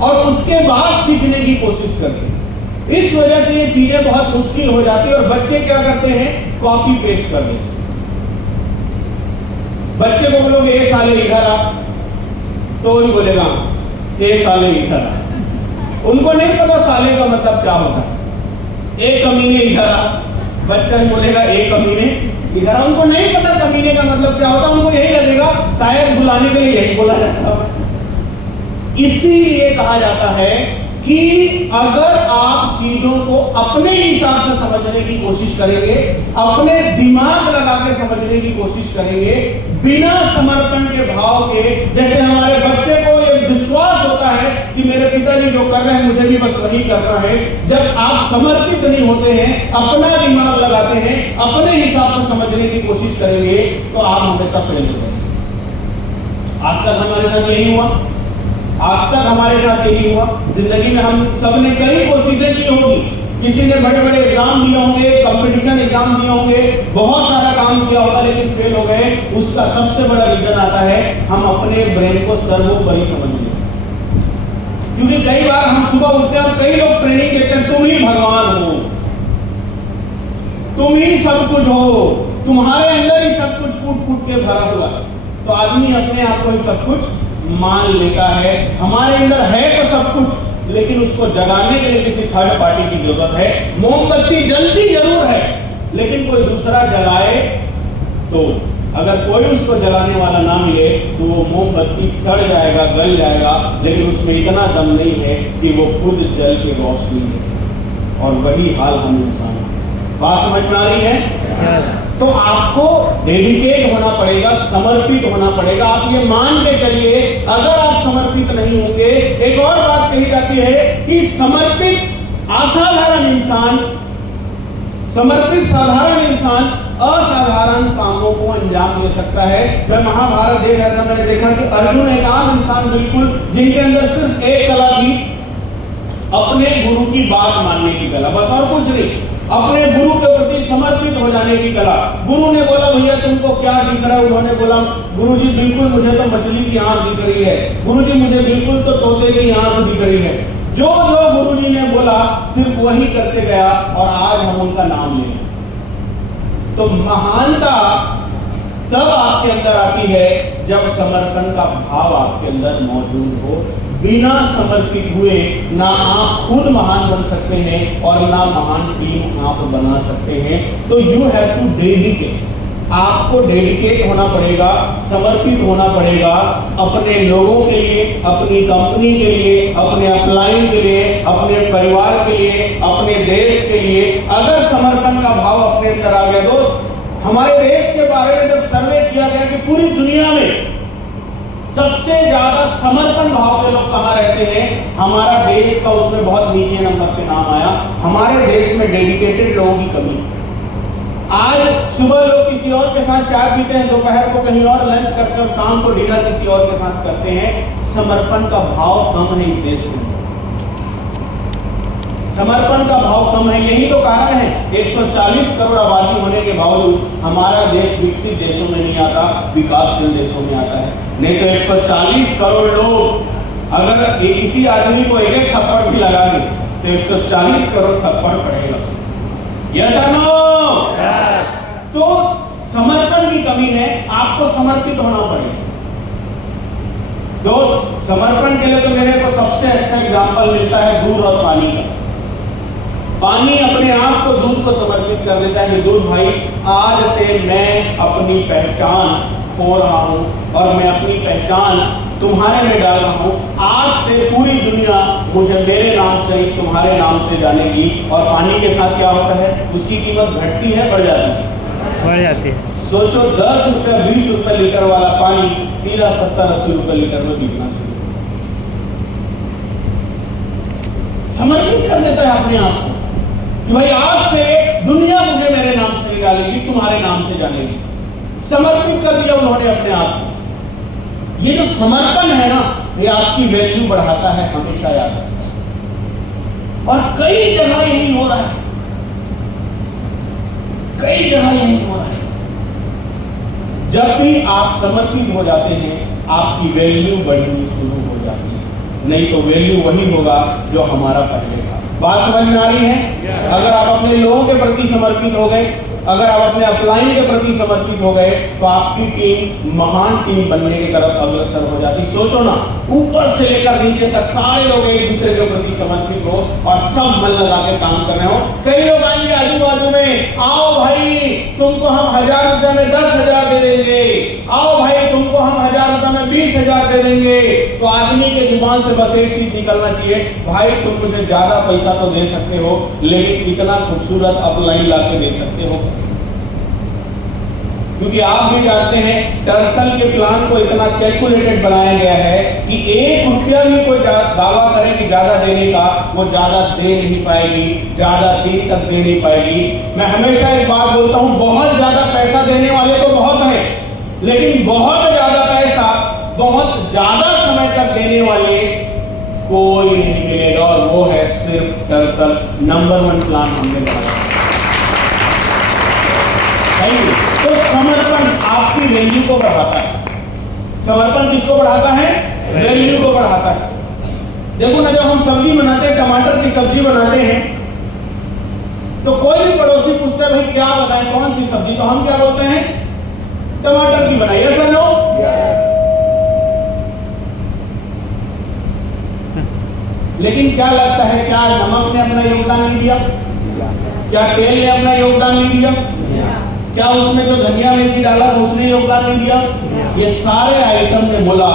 और उसके बाद सीखने की कोशिश करते। इस वजह से ये चीजें बहुत मुश्किल हो जाती है और बच्चे क्या करते हैं, कॉपी पेस्ट कर देते। बच्चे को बोलोगे ए साले इधर आ, तो वही बोलेगा ए साले इधर आ। उनको नहीं पता साले का मतलब क्या होता है। ए कमीने इधर आ, बच्चा ही बोलेगा ए कमीने इधर आ। उनको नहीं पता कमीने का मतलब क्या होता, उनको यही लगेगा शायद बुलाने के लिए यही बोला जाता है। इसीलिए कहा जाता है कि अगर आप चीजों को अपने हिसाब से समझने की कोशिश करेंगे, अपने दिमाग लगा के समझने की कोशिश करेंगे, बिना समर्पण के भाव के, जैसे हमारे बच्चे को ये विश्वास होता है कि मेरे पिताजी जो कर रहे हैं मुझे भी बस वही करना है। जब आप समर्पित नहीं होते हैं, अपना दिमाग लगाते हैं, अपने हिसाब से समझने की कोशिश करेंगे, तो आप हमेशा फेल होते हैं। आज तक हमारे साथ यही हुआ, आज तक हमारे साथ यही हुआ। जिंदगी में हम सबने कई कोशिशें की होगी, किसी ने बड़े बड़े एग्जाम दिए होंगे, कंपटीशन एग्जाम दिए होंगे, बहुत सारा काम किया होगा लेकिन फेल हो गए। उसका सबसे बड़ा रीजन आता है हम अपने ब्रेन को सर्वोपरि समझ लेते हैं। क्योंकि कई बार हम सुबह उठते हैं और कई लोग ट्रेनिंग देते हैं, तुम ही भगवान हो, तुम ही सब कुछ हो, तुम्हारे अंदर ही सब कुछ कूट कूट के भरा हुआ है। तो आदमी अपने आप को ही सब कुछ मान लेता है। हमारे अंदर है तो सब कुछ, लेकिन उसको जगाने के लिए किसी थर्ड पार्टी की जरूरत है। मोमबत्ती जलती जरूर है, लेकिन कोई दूसरा जलाए तो अगर कोई उसको जलाने वाला ना मिले तो वो मोमबत्ती सड़ जाएगा, गल जाएगा, लेकिन उसमें इतना दम नहीं है कि वो खुद जल के रोशनी दे सके। और वही हाल हम इंसान। बात समझ में आ रही है? तो आपको डेडिकेट होना पड़ेगा, समर्पित होना पड़ेगा। आप ये मान के चलिए, अगर आप समर्पित नहीं होंगे, एक और बात कही जाती है कि समर्पित असाधारण इंसान, समर्पित साधारण इंसान असाधारण कामों को अंजाम दे सकता है। मैं महाभारत देख रहा था, मैंने देखा कि अर्जुन एक आम इंसान बिल्कुल, जिनके अंदर सिर्फ एक कला थी, अपने गुरु की बात मानने की कला, बस और कुछ नहीं। अपने गुरु के प्रति समर्पित हो जाने की कला। गुरु ने बोला भैया तुमको क्या दिख रहा है? उन्होंने बोला गुरुजी बिल्कुल मुझे तो मछली की आंख दिख रही है, गुरुजी मुझे बिल्कुल तो तोते की आंख दिख रही है। जो जो गुरुजी ने बोला सिर्फ वही करते गया और आज हम उनका नाम ले। तो महानता तब आपके अंदर आती है जब समर्पण का भाव आपके अंदर मौजूद हो। बिना समर्पित हुए ना आप खुद महान बन सकते हैं और ना महान टीम आप बना सकते हैं। तो यू हैव टू डेडिकेट, आपको डेडिकेट होना पड़ेगा, समर्पित होना पड़ेगा अपने लोगों के लिए, अपनी कंपनी के लिए, अपने अपलाइन के लिए, अपने परिवार के लिए, अपने देश के लिए। अगर समर्पण का भाव अपने अंदर आ गया, दोस्त हमारे देश के बारे में जब सर्वे किया गया कि पूरी दुनिया में सबसे ज्यादा समर्पण भाव के लोग कहाँ रहते हैं, हमारा देश का उसमें बहुत नीचे नंबर पे नाम आया। हमारे देश में डेडिकेटेड लोगों की कमी। आज सुबह लोग किसी और के साथ चाय पीते हैं, दोपहर को कहीं और लंच करते हैं और शाम को डिनर किसी और के साथ करते हैं। समर्पण का भाव कम है इस देश में, समर्पण का भाव कम है। यही तो कारण है 140 करोड़ आबादी होने के बावजूद हमारा देश विकसित देशों में नहीं आता, विकासशील देशों में आता है। नहीं तो 140 करोड़ लोग अगर किसी आदमी को एक एक थप्पड़ भी लगा दे तो 140 करोड़ थप्पड़ पड़ेगा। यस और नो? तो समर्पण की कमी है, आपको समर्पित होना पड़ेगा। दोस्त समर्पण के लिए तो मेरे को सबसे अच्छा एग्जाम्पल मिलता है दूध और पानी का। पानी अपने आप को दूध को समर्पित कर देता है कि दूध भाई आज से मैं अपनी पहचान खो रहा हूं और मैं अपनी पहचान तुम्हारे में डाल रहा हूं। आज से पूरी दुनिया मुझे मेरे नाम से तुम्हारे नाम से जानेगी। और पानी के साथ क्या होता है, उसकी कीमत घटती है, बढ़ जाती है? बढ़ जाती है। सोचो 10 रुपया 20 रुपए लीटर वाला पानी सीधा 70-80 रुपए लीटर में बिकना शुरू। समर्पित कर देता है अपने आप को कि भाई आज से दुनिया मुझे मेरे नाम से निकालेगी, तुम्हारे नाम से जानेगी। समर्पित कर दिया उन्होंने अपने आप को। ये जो समर्पण है ना, ये आपकी वैल्यू बढ़ाता है, हमेशा याद रखना। और कई जगह यही हो रहा है, कई जगह यही हो रहा है। जब भी आप समर्पित हो जाते हैं, आपकी वैल्यू बढ़नी शुरू हो जाती है। नहीं तो वैल्यू वही होगा जो हमारा पहले था। बात समझ में आ रही है? अगर आप अपने लोगों के प्रति समर्पित हो गए, अगर आप अपने अपलाइन के प्रति समर्पित हो गए, तो आपकी टीम महान टीम बनने की तरफ अग्रसर हो जाती। सोचो ना, ऊपर से लेकर नीचे तक सारे लोग एक दूसरे के प्रति समर्पित हो और सब मन लगा के काम कर रहे हो। कई लोग आएंगे आजू बाजू में, आओ भाई तुमको हम 1000 रुपए में 10,000 दे देंगे, आओ भाई तुमको हम 1000 रुपए में 20,000 दे देंगे। तो आदमी के जुबान से बस एक चीज निकलना चाहिए, भाई तुम मुझे ज्यादा पैसा तो दे सकते हो, लेकिन इतना खूबसूरत अपलाइन ला के दे सकते हो। क्योंकि आप भी जानते हैं टर्सल के प्लान को इतना कैलकुलेटेड बनाया गया है कि 1 रुपया भी कोई दावा करे कि ज्यादा देने का, वो ज्यादा दे नहीं पाएगी, ज्यादा दिन तक दे नहीं पाएगी। मैं हमेशा एक बात बोलता हूं, बहुत ज्यादा पैसा देने वाले तो बहुत हैं, लेकिन बहुत ज्यादा पैसा बहुत ज्यादा समय तक देने वाले कोई नहीं मिलेगा, और वो है सिर्फ टर्सल। नंबर 1 प्लान हमने बनाया। तो समर्पण आपकी वैल्यू को बढ़ाता है। समर्पण किसको बढ़ाता है? वैल्यू को बढ़ाता है। देखो ना, जब हम सब्जी बनाते हैं, टमाटर की सब्जी बनाते हैं, तो कोई भी पड़ोसी पूछता है भाई क्या बनाए, कौन सी सब्जी, तो हम क्या बोलते हैं? टमाटर की बनाई। ऐसा नो? लेकिन क्या लगता है, क्या नमक ने अपना योगदान नहीं दिया? क्या तेल ने अपना योगदान नहीं दिया? क्या उसमें जो धनिया मेथी डाला था उसने योगदान नहीं दिया? ये सारे आइटम ने बोला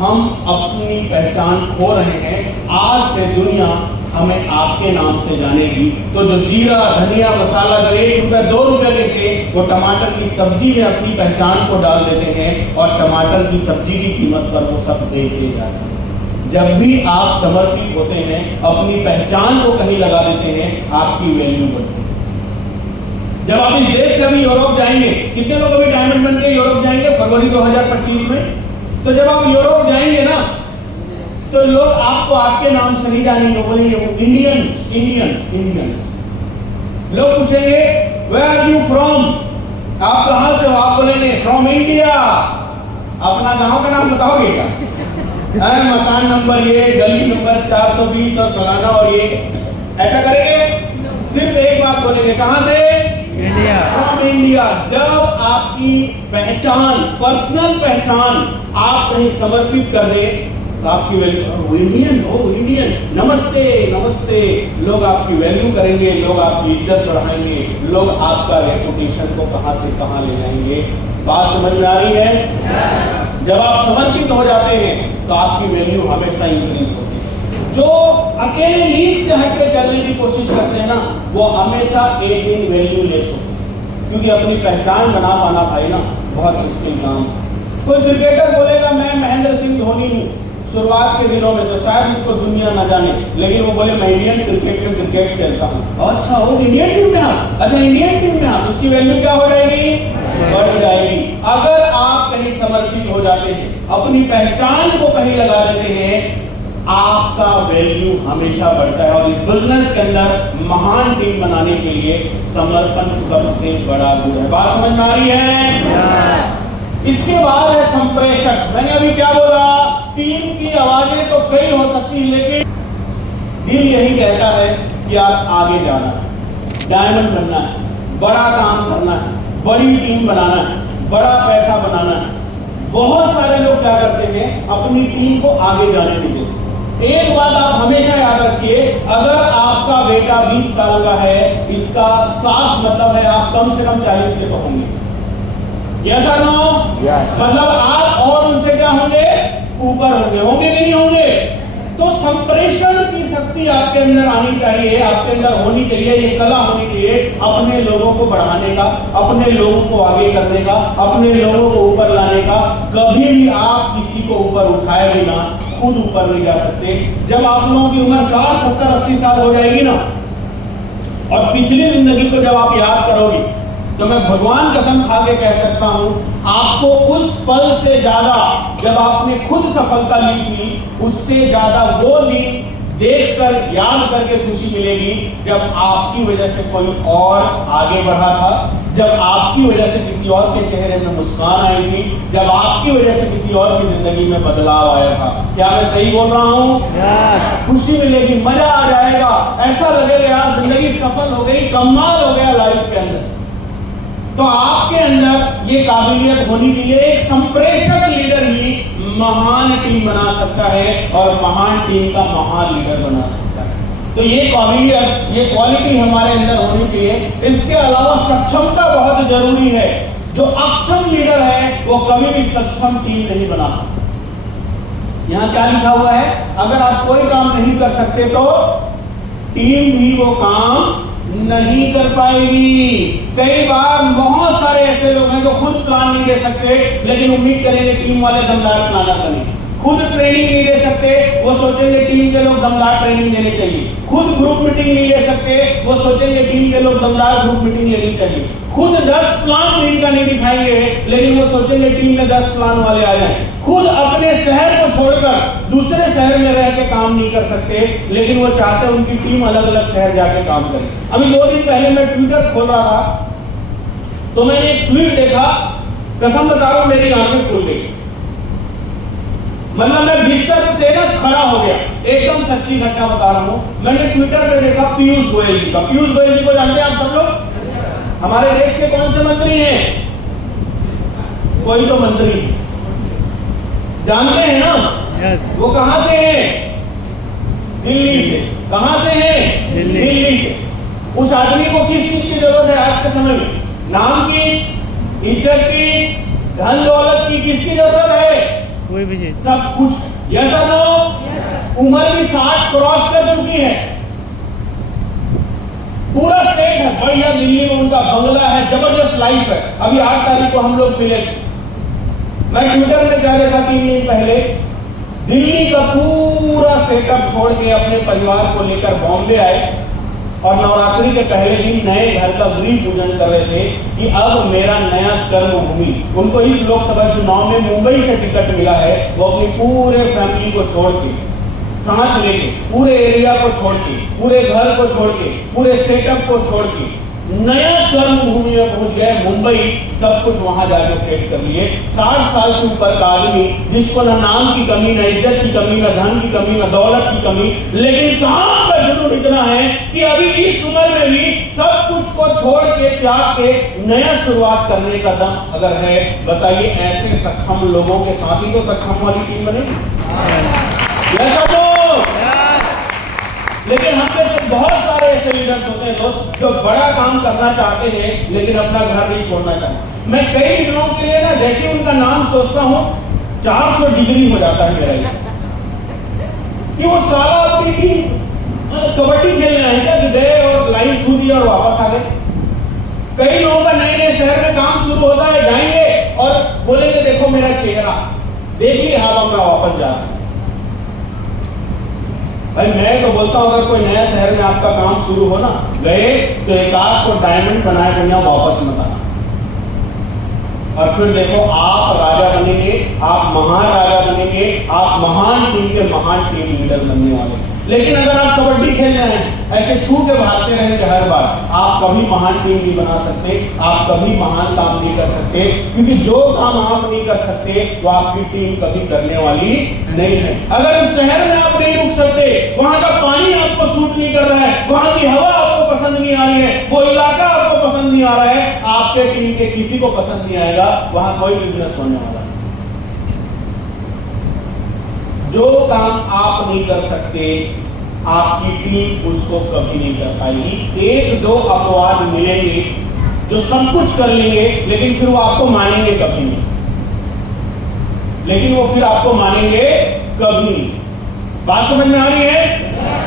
हम अपनी पहचान खो रहे हैं, आज से दुनिया हमें आपके नाम से जानेगी। तो जो जीरा धनिया मसाला जो 1 रुपया 2 रुपये के थे, वो टमाटर की सब्जी में अपनी पहचान को डाल देते हैं, और टमाटर की सब्जी की कीमत पर वो सब बेचे जाते हैं। जब भी आप समर्पित होते हैं, अपनी पहचान को कहीं लगा देते हैं, आपकी वैल्यू बढ़ती है। जब आप इस देश से अभी यूरोप जाएंगे, कितने लोग अभी डायमंड बन के यूरोप जाएंगे फरवरी 2025 में? तो जब आप यूरोप जाएंगे ना, तो लोग आपको आपके नाम से नहीं जानेंगे, बोलेंगे वो इंडियंस इंडियंस इंडियंस। लोग पूछेंगे वेयर आर यू फ्रॉम, आप कहां से हो? आप बोलेंगे फ्रॉम इंडिया। अपना गांव का नाम बताओगे क्या? मकान नंबर ये, गली नंबर 420 और फलाना और ये, ऐसा करेंगे? सिर्फ एक बात बोलेंगे, कहां से? इंडिया। From India. जब आपकी पहचान, पर्सनल पहचान आप कहीं समर्पित कर दें, तो आपकी वैल्यू इंडियन हो, इंडियन, नमस्ते नमस्ते, लोग आपकी वैल्यू करेंगे, लोग आपकी इज्जत बढ़ाएंगे, लोग आपका रेपुटेशन को कहां से कहां ले जाएंगे। बात समझ में आ रही है? जब आप समर्पित हो जाते हैं तो आपकी वैल्यू हमेशा इंक्रीज होती है। जो अकेले लीग से हटके चलने की कोशिश करते हैं ना, वो हमेशा एक दिन वैल्यू लेस होते हैं, क्योंकि अपनी पहचान बना पाना भाई ना बहुत मुश्किल काम है। कोई क्रिकेटर बोलेगा मैं महेंद्र सिंह धोनी हूँ, शुरुआत के दिनों में तो शायद उसको दुनिया न जाने, लेकिन वो बोले मैं इंडियन क्रिकेट खेलता हूँ। अच्छा हो इंडियन टीम में आप, अच्छा इंडियन टीम में आप, उसकी वैल्यू क्या हो जाएगी? बढ़ जाएगी। अगर आप कहीं समर्पित हो जाते हैं, अपनी पहचान को कहीं लगा देते हैं, आपका वैल्यू हमेशा बढ़ता है। और इस बिजनेस के अंदर महान टीम बनाने के लिए समर्पण सबसे बड़ा गुण है। बात समझ में आ रही है? इसके बाद है संप्रेषक। मैंने अभी क्या बोला? टीम की आवाजें तो कई हो सकती है, लेकिन दिल यही कहता है कि आप आगे जाना है, डायमंड बनना है, बड़ा काम करना है, बड़ी टीम बनाना है, बड़ा पैसा बनाना है। बहुत सारे लोग क्या करते हैं, अपनी टीम को आगे जाने नहीं देते। एक बात आप हमेशा याद रखिए, अगर आपका बेटा 20 साल का है, इसका साफ मतलब है आप कम से कम 40 के तो होंगे। ऐसा नो? मतलब आप और उनसे क्या होंगे? ऊपर होंगे। होंगे कि नहीं होंगे? तो संप्रेषण की शक्ति आपके अंदर आनी चाहिए, आपके अंदर होनी चाहिए, ये कला होनी चाहिए अपने लोगों को बढ़ाने का, अपने लोगों को आगे करने का, अपने लोगों को ऊपर लाने का। कभी भी आप किसी को ऊपर उठाए बिना खुद ऊपर नहीं जा सकते। जब आप लोगों की उम्र 60, 70, 80 साल हो जाएगी ना, और पिछली जिंदगी को जब आप याद करोगे, तो मैं भगवान कसम खा के कह सकता हूं, आपको उस पल से ज्यादा जब आपने खुद सफलता ली थी, उससे ज्यादा वो दिन देखकर याद करके खुशी मिलेगी जब आपकी वजह से कोई और आगे बढ़ा था, जब आपकी वजह से किसी और के चेहरे में मुस्कान आई थी, जब आपकी वजह से किसी और की जिंदगी में बदलाव आया था। क्या मैं सही बोल रहा हूँ? खुशी मिलेगी, मजा आ जाएगा, ऐसा लगेगा यार जिंदगी सफल हो गई, कमाल हो गया लाइफ के अंदर। तो आपके अंदर ये काबिलियत होनी चाहिए। एक संप्रेषक लीडर ही महान टीम बना सकता है और महान टीम का महान लीडर बना सकता है। तो ये काबिलियत, ये क्वालिटी हमारे अंदर होनी चाहिए। इसके अलावा सक्षमता बहुत जरूरी है। जो अक्षम लीडर है वो कभी भी सक्षम टीम नहीं बना सकता। यहाँ क्या लिखा हुआ है? अगर आप कोई काम नहीं कर सकते तो टीम भी वो काम नहीं कर पाएगी। कई बार बहुत सारे ऐसे लोग हैं जो खुद प्लान नहीं दे सकते, लेकिन उम्मीद करेंगे टीम वाले दमदार प्लान करें। खुद ट्रेनिंग नहीं दे सकते, वो सोचेंगे टीम के लोग दमदार ट्रेनिंग देने चाहिए। खुद ग्रुप मीटिंग नहीं ले सकते, वो सोचेंगे टीम के लोग दमदार ग्रुप मीटिंग लेनी चाहिए। खुद 10 प्लान टीम का नहीं दिखाएंगे, लेकिन वो सोचेंगे टीम में 10 प्लान वाले आ जाएं। खुद अपने शहर को छोड़कर दूसरे शहर में रह के काम नहीं कर सकते, लेकिन वो चाहते हैं उनकी टीम अलग अलग शहर जाके काम करे। अभी 2 दिन पहले मैं ट्विटर खोल रहा था, तो मैंने एक ट्वीट देखा, कसम बता रहा हूं मेरी आंखें खुल गई। मतलब मैं बिस्तर से ना खड़ा हो गया, एकदम सच्ची घटना बता रहा हूं। मैंने ट्विटर पे देखा पीयूष गोयल जी का। पीयूष गोयल जी को जानते हैं आप सब लोग? हमारे देश के कौन से मंत्री हैं? कोई तो मंत्री जानते हैं ना? yes. वो कहां से हैं? दिल्ली से। कहां से हैं? दिल्ली से। उस आदमी को किस चीज की जरूरत है आज के समय में? नाम की, इज्जत की, धन दौलत की, किसकी जरूरत है? कोई भी चीज, सब कुछ। यस और नो? उम्र भी 60 क्रॉस कर चुकी है, पूरा सेट है, बढ़िया, दिल्ली में उनका बंगला है, जबरदस्त लाइफ है। अभी 8 तारीख को हम लोग मिले। मैं ट्विटर में क्या देखा 3 दिन पहले, दिल्ली का पूरा सेटअप छोड़ के अपने परिवार को लेकर बॉम्बे आए और नवरात्रि के पहले दिन नए घर का गृह पूजन कर रहे थे कि अब मेरा नया कर्मभूमि। उनको इस लोकसभा चुनाव में मुंबई से टिकट मिला है। वो अपनी पूरे फैमिली को छोड़ के, साथ लेके, पूरे एरिया को छोड़ के, पूरे घर को छोड़ के, पूरे सेटअप को छोड़ के नया कर्मभूमि में पहुंच गए, मुंबई। सब कुछ वहां जाके सेट कर लिए। 60 साल से ऊपर का आदमी जिसको ना नाम की कमी, ना इज्जत की कमी, ना धन की कमी, ना दौलत की कमी, लेकिन काम का जुनून इतना है कि अभी इस उम्र में भी सब कुछ को छोड़ के, त्याग के नया शुरुआत करने का दम अगर है, बताइए ऐसे सक्षम लोगों के साथ ही तो सक्षम वाली टीम बनेगी। लेकिन हम में से बहुत सारे ऐसे लीडर्स होते हैं दोस्त, जो बड़ा काम करना चाहते हैं लेकिन अपना घर नहीं छोड़ना चाहते। मैं कई दिनों के लिए ना जैसे उनका नाम सोचता हूँ 400 डिग्री हो जाता है मेरा, कि वो सारा अपनी टीम कबड्डी खेलने आए क्या कि गए और लाइन छू दी और वापस आ गए। कई लोगों का नए नए शहर में काम शुरू होता है, जाएंगे और बोलेंगे देखो मेरा चेहरा, देखिए हाँ मैं वापस जा रहा हूं। भाई मैं तो बोलता हूं अगर कोई नया शहर में आपका काम शुरू हो ना, गए तो एक आध को डायमंड बनाए बढ़िया वापस मत आना। और फिर देखो आप राजा बनेंगे, आप महान राजा बनेंगे, आप महान टीम के महान टीम लीडर बनने वाले। लेकिन अगर आप कबड्डी खेलने हैं, ऐसे छू के भागते रहेंगे हर बार, आप कभी महान टीम नहीं बना सकते, आप कभी महान काम नहीं कर सकते, क्योंकि जो काम आप नहीं कर सकते वो आपकी टीम कभी करने वाली नहीं है। अगर उस शहर में आप नहीं रुक सकते, वहां का पानी आपको सूट नहीं कर रहा है, वहां की हवा आपको पसंद नहीं आ रही है, वो इलाका आपको पसंद नहीं आ रहा है, आपके टीम के किसी को पसंद नहीं आएगा, वहां कोई बिजनेस होने वाला है। जो काम आप नहीं कर सकते, आपकी टीम उसको कभी नहीं कर पाएगी। 1-2 अपवाद मिलेंगे जो सब कुछ कर लेंगे, लेकिन फिर वो आपको मानेंगे कभी नहीं, लेकिन वो फिर आपको मानेंगे कभी नहीं। बात समझ में आ रही है?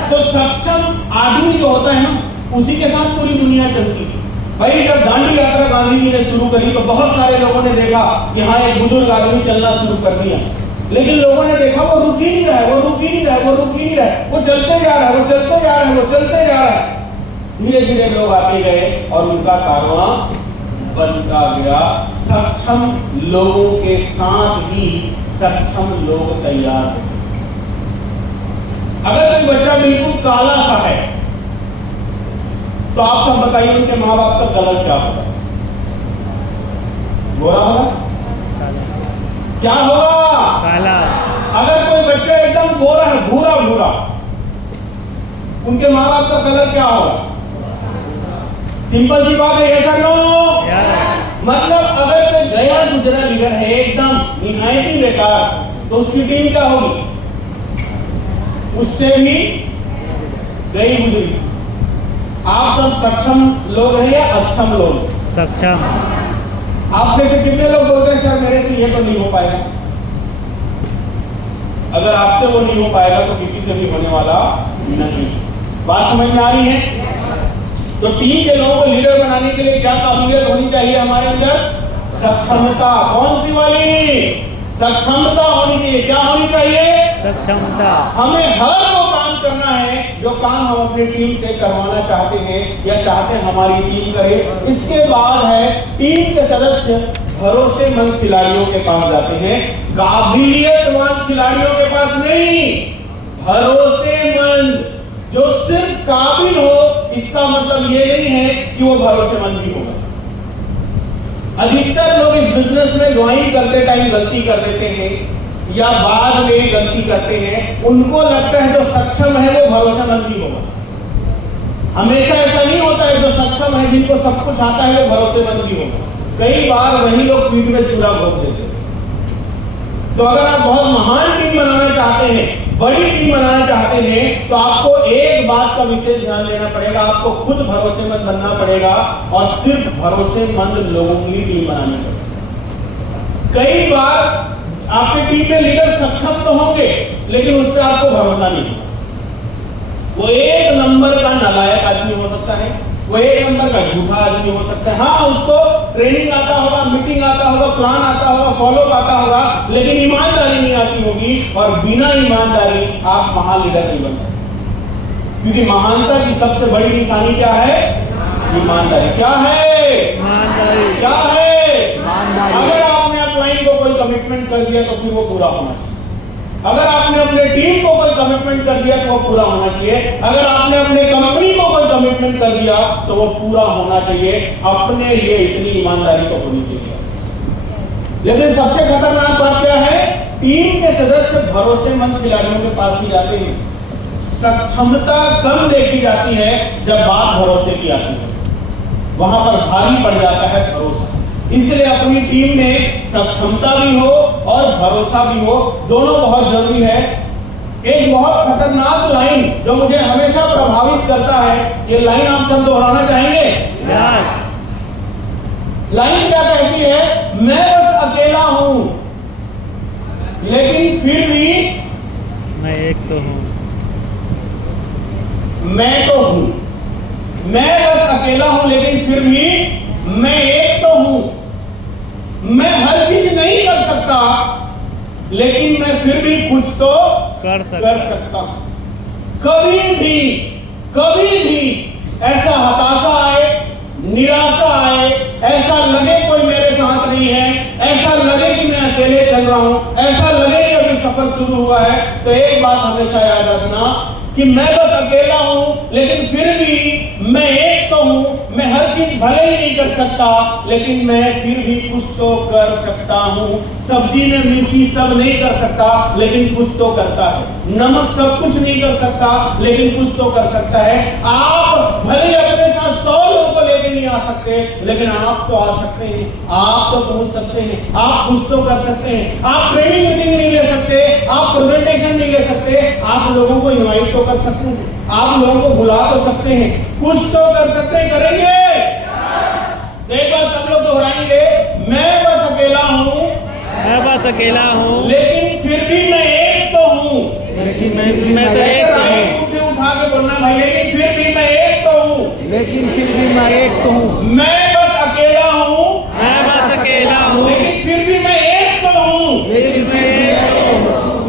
तो सक्षम आदमी जो होता है ना, उसी के साथ पूरी दुनिया चलती है। भाई जब दांडी यात्रा गांधी जी ने शुरू करी तो बहुत सारे लोगों ने देखा कि हाँ एक बुजुर्ग आदमी चलना शुरू कर दिया, लेकिन लोगों ने देखा वो रुक ही नहीं रहा है, वो रुक ही नहीं रहा है, वो रुक ही नहीं रहा है, वो चलते जा रहा है, वो चलते जा रहा है, वो चलते जा रहा है। धीरे धीरे लोग आते गए और उनका कारवां बनता गया। सक्षम लोगों के साथ ही सक्षम लोग तैयार हो। अगर कोई बच्चा बिल्कुल काला सा है तो आप सब बताइए उनके माँ बाप का कलर क्या होगा? गोरा होगा? क्या होगा? काला। अगर कोई बच्चा एकदम गोरा है, भूरा भूरा, उनके माँ बाप का कलर क्या होगा? सिंपल सी बात है, ऐसा नो। मतलब अगर कोई गया गुजरा लीडर है एकदम निहायत ही बेकार, तो उसकी टीम क्या होगी? उससे भी गई गुजरी। आप सब सक्षम लोग हैं या अक्षम लोग? सक्षम। आप में से कितने लोग बोलते हैं सर मेरे से ये तो नहीं हो पाएगा? अगर आपसे वो नहीं हो पाएगा तो किसी से भी होने वाला नहीं। बात समझ में आ रही है? तो टीम के लोगों को लीडर बनाने के लिए क्या काबिलियत होनी चाहिए हमारे अंदर? सक्षमता। कौन सी वाली? सक्षमता होनी चाहिए। क्या होनी चाहिए? सक्षमता। हमें हर वो काम करना है जो काम हम अपनी टीम से करवाना चाहते हैं या चाहते हैं हमारी टीम करे। इसके बाद है टीम के सदस्य भरोसेमंद खिलाड़ियों के पास जाते हैं, काबिलियतवान खिलाड़ियों के पास नहीं। भरोसेमंद, जो सिर्फ काबिल हो इसका मतलब ये नहीं है कि वो भरोसेमंद भी होगा। अधिकतर लोग इस बिजनेस में ज्वाइन करते टाइम गलती कर देते हैं या बाद में गलती करते हैं। उनको लगता है जो सक्षम है वो भरोसेमंद ही होगा। हमेशा ऐसा नहीं होता है। जो सक्षम है, जिनको सब कुछ आता है, वो भरोसेमंद भी होगा। कई बार वही लोग पीठ में चूड़ा घोंप देते हैं। तो अगर आप बहुत महान टीम बनाना चाहते हैं, बड़ी टीम बनाना चाहते हैं, तो आपको एक बात का विशेष ध्यान देना पड़ेगा। आपको खुद भरोसेमंद बनना पड़ेगा और सिर्फ भरोसेमंद लोगों की टीम बनानी पड़ेगी। कई बार आपकी टीम में लीडर सक्षम तो होंगे लेकिन उस पर आपको भरोसा नहीं होगा। वो एक नंबर का नालायक आदमी हो सकता है, वो एक नंबर का झूठा आदमी हो सकता है। हाँ, उसको ट्रेनिंग आता होगा, मीटिंग आता होगा, प्लान आता होगा, फॉलोअप आता होगा, लेकिन ईमानदारी नहीं आती होगी। और बिना ईमानदारी आप महान लीडर नहीं बन सकते, क्योंकि महानता की सबसे बड़ी निशानी क्या है? ईमानदारी। क्या है? ईमानदारी। क्या है? ईमानदारी। अगर आपने अपलाइन को कोई कमिटमेंट कर दिया तो फिर वो पूरा होना चाहिए। अगर आपने अपने टीम को कोई कमिटमेंट कर दिया तो वो पूरा होना चाहिए। अगर आपने अपने कंपनी को कोई कमिटमेंट कर दिया तो वो पूरा होना चाहिए। अपने लिए इतनी ईमानदारी तो होनी चाहिए। लेकिन सबसे खतरनाक बात क्या है? टीम के सदस्य भरोसेमंद खिलाड़ियों के पास ही जाते हैं। सक्षमता कम देखी जाती है जब बात भरोसे की आती है, वहां पर भारी पड़ जाता है भरोसा। इसलिए अपनी टीम में सक्षमता भी हो और भरोसा भी हो, दोनों बहुत जरूरी है। एक बहुत खतरनाक लाइन जो मुझे हमेशा प्रभावित करता है, ये लाइन आप सब दोहराना चाहेंगे? यस। लाइन क्या कहती है? मैं बस अकेला हूं लेकिन फिर भी मैं एक तो हूँ। मैं तो हूं। मैं बस अकेला हूं लेकिन फिर भी मैं एक तो हूं। मैं हर चीज नहीं कर सकता लेकिन मैं फिर भी कुछ तो कर सकता हूं। कभी भी ऐसा हताशा आए, निराशा आए, ऐसा लगे कोई मेरे साथ नहीं है, ऐसा लगे कि मैं अकेले चल रहा हूं, ऐसा लगे कि अभी सफर शुरू हुआ है, तो एक बात हमेशा याद रखना कि मैं बस अकेला हूं लेकिन फिर भी मैं एक तो हूं। मैं हर चीज भले ही नहीं कर सकता लेकिन मैं फिर भी कुछ तो कर सकता हूं। सब्जी में मिर्ची सब नहीं कर सकता लेकिन कुछ तो करता है। नमक सब कुछ नहीं कर सकता लेकिन कुछ तो कर सकता है। आप भले ही अपने साथ 100 लोगों को लेके नहीं आ सकते लेकिन आप तो आ सकते हैं, आप तो पहुंच सकते हैं, आप कुछ तो कर सकते हैं। आप ट्रेनिंग मीटिंग नहीं ले सकते, आप प्रेजेंटेशन नहीं ले सकते, आप लोगों को इनवाइट तो कर सकते हैं, आप लोगों को बुला तो सकते हैं, कुछ तो कर सकते हैं। करेंगे? एक बार सब लोग दोहराएंगे, मैं बस अकेला हूं, मैं बस अकेला हूँ लेकिन फिर भी मैं एक तो हूं। लेकिन मैं तो एक तो राइट हूँ। मुट्ठी उठा के बोलना भाई, लेकिन फिर भी मैं एक तो हूँ। लेकिन फिर भी मैं एक तो हूँ। मैं बस अकेला हूँ, मैं बस अकेला हूँ, लेकिन फिर भी मैं एक तो हूँ। लेकिन फिर भी मैं एक तो हूँ।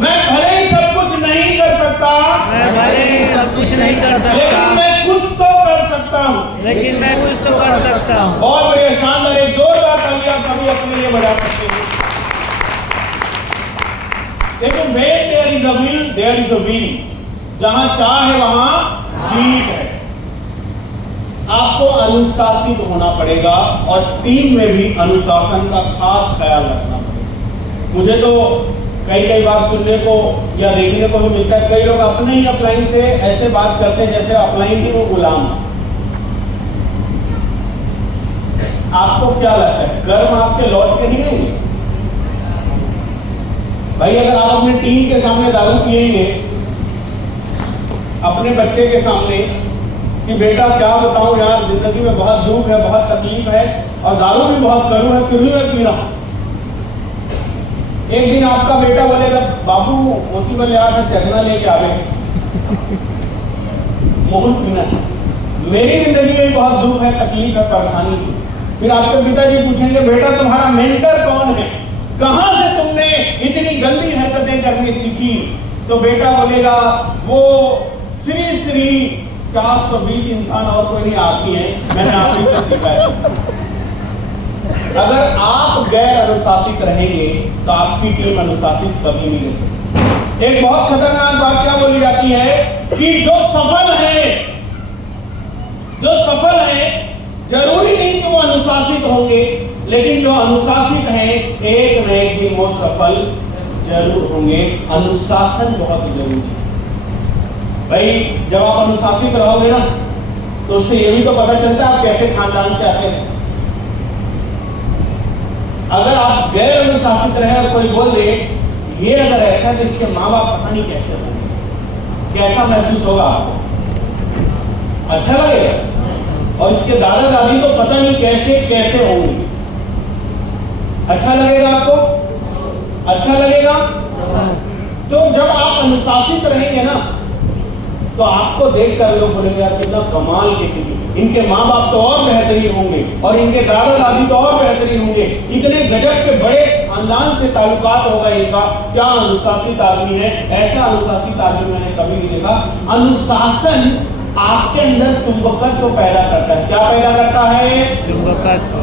मैं भले ही सब कुछ नहीं कर सकता, मैं भले ही सब कुछ नहीं कर लेकिन सकता, मैं कुछ तो कर सकता हूँ। लेकिन मैं कुछ तो कर सकता हूँ। बहुत बढ़िया, शानदार, एक जोरदार ताली आप सभी अपने लिए बजा सकते हैं। देखो, where there is a will, there is a win। जहां चाह है वहां जीत है। आपको अनुशासित होना पड़ेगा और टीम में भी अनुशासन का खास ख्याल रखना पड़ेगा। मुझे तो कई बार सुनने को या देखने को भी मिलता है, कई लोग अपने ही अपलाइन से ऐसे बात करते हैं जैसे अपलाइन की वो गुलाम है। आपको क्या लगता है, कर्म आपके लौट के नहीं आएंगे? भाई अगर आप अपने टीम के सामने दारू पिएंगे, अपने बच्चे के सामने कि बेटा क्या बताऊं यार, जिंदगी में बहुत दुख है, बहुत तकलीफ है और दारू भी बहुत कड़ू है, फिर भी मैं पी रहा हूं। एक दिन आपका बेटा बोलेगा, बाबू मोती वाले आज चखना लेके आवे, मोहन पीना है, मेरी जिंदगी में बहुत दुख है, तकलीफ है, परेशानी थी। फिर आपके पिताजी पूछेंगे, बेटा तुम्हारा मेंटर कौन है, कहां से तुमने इतनी गंदी हरकतें करनी सीखी? तो बेटा बोलेगा, वो श्री श्री 420 इंसान और कोई नहीं आती है, मैंने आपसे से सीखा है। अगर आप गैर अनुशासित रहेंगे तो आपकी टीम अनुशासित कभी नहीं हो सकती। एक बहुत खतरनाक बात क्या बोली जाती है कि जो सफल है जरूरी नहीं कि वो अनुशासित होंगे, लेकिन जो अनुशासित हैं एक न एक दिन वो सफल जरूर होंगे। अनुशासन बहुत जरूरी है भाई। जब आप अनुशासित रहोगे ना तो उससे ये भी तो पता चलता है आप कैसे खानदान से आते हैं। अगर आप गैर अनुशासित रहे और कोई बोल दे ये अगर ऐसा है तो इसके माँ बाप पता नहीं कैसे होंगे, कैसा महसूस होगा आपको? अच्छा लगेगा? और इसके दादा दादी तो पता नहीं कैसे कैसे होंगे। अच्छा लगेगा आपको? अच्छा लगेगा? तो जब आप अनुशासित रहेंगे ना तो आपको देखकर लोग बोलेंगे यार कितना कमाल के थे, इनके माँ बाप तो और बेहतरीन होंगे और इनके दादा दादी तो और बेहतरीन होंगे, इतने गजब के बड़े खानदान से ताल्लुकात होगा इनका, क्या अनुशासित आदमी है। ऐसा अनुशासित आदमी मैंने कभी नहीं देखा। अनुशासन आपके अंदर चुंबकत्व पैदा करता है। क्या पैदा करता है?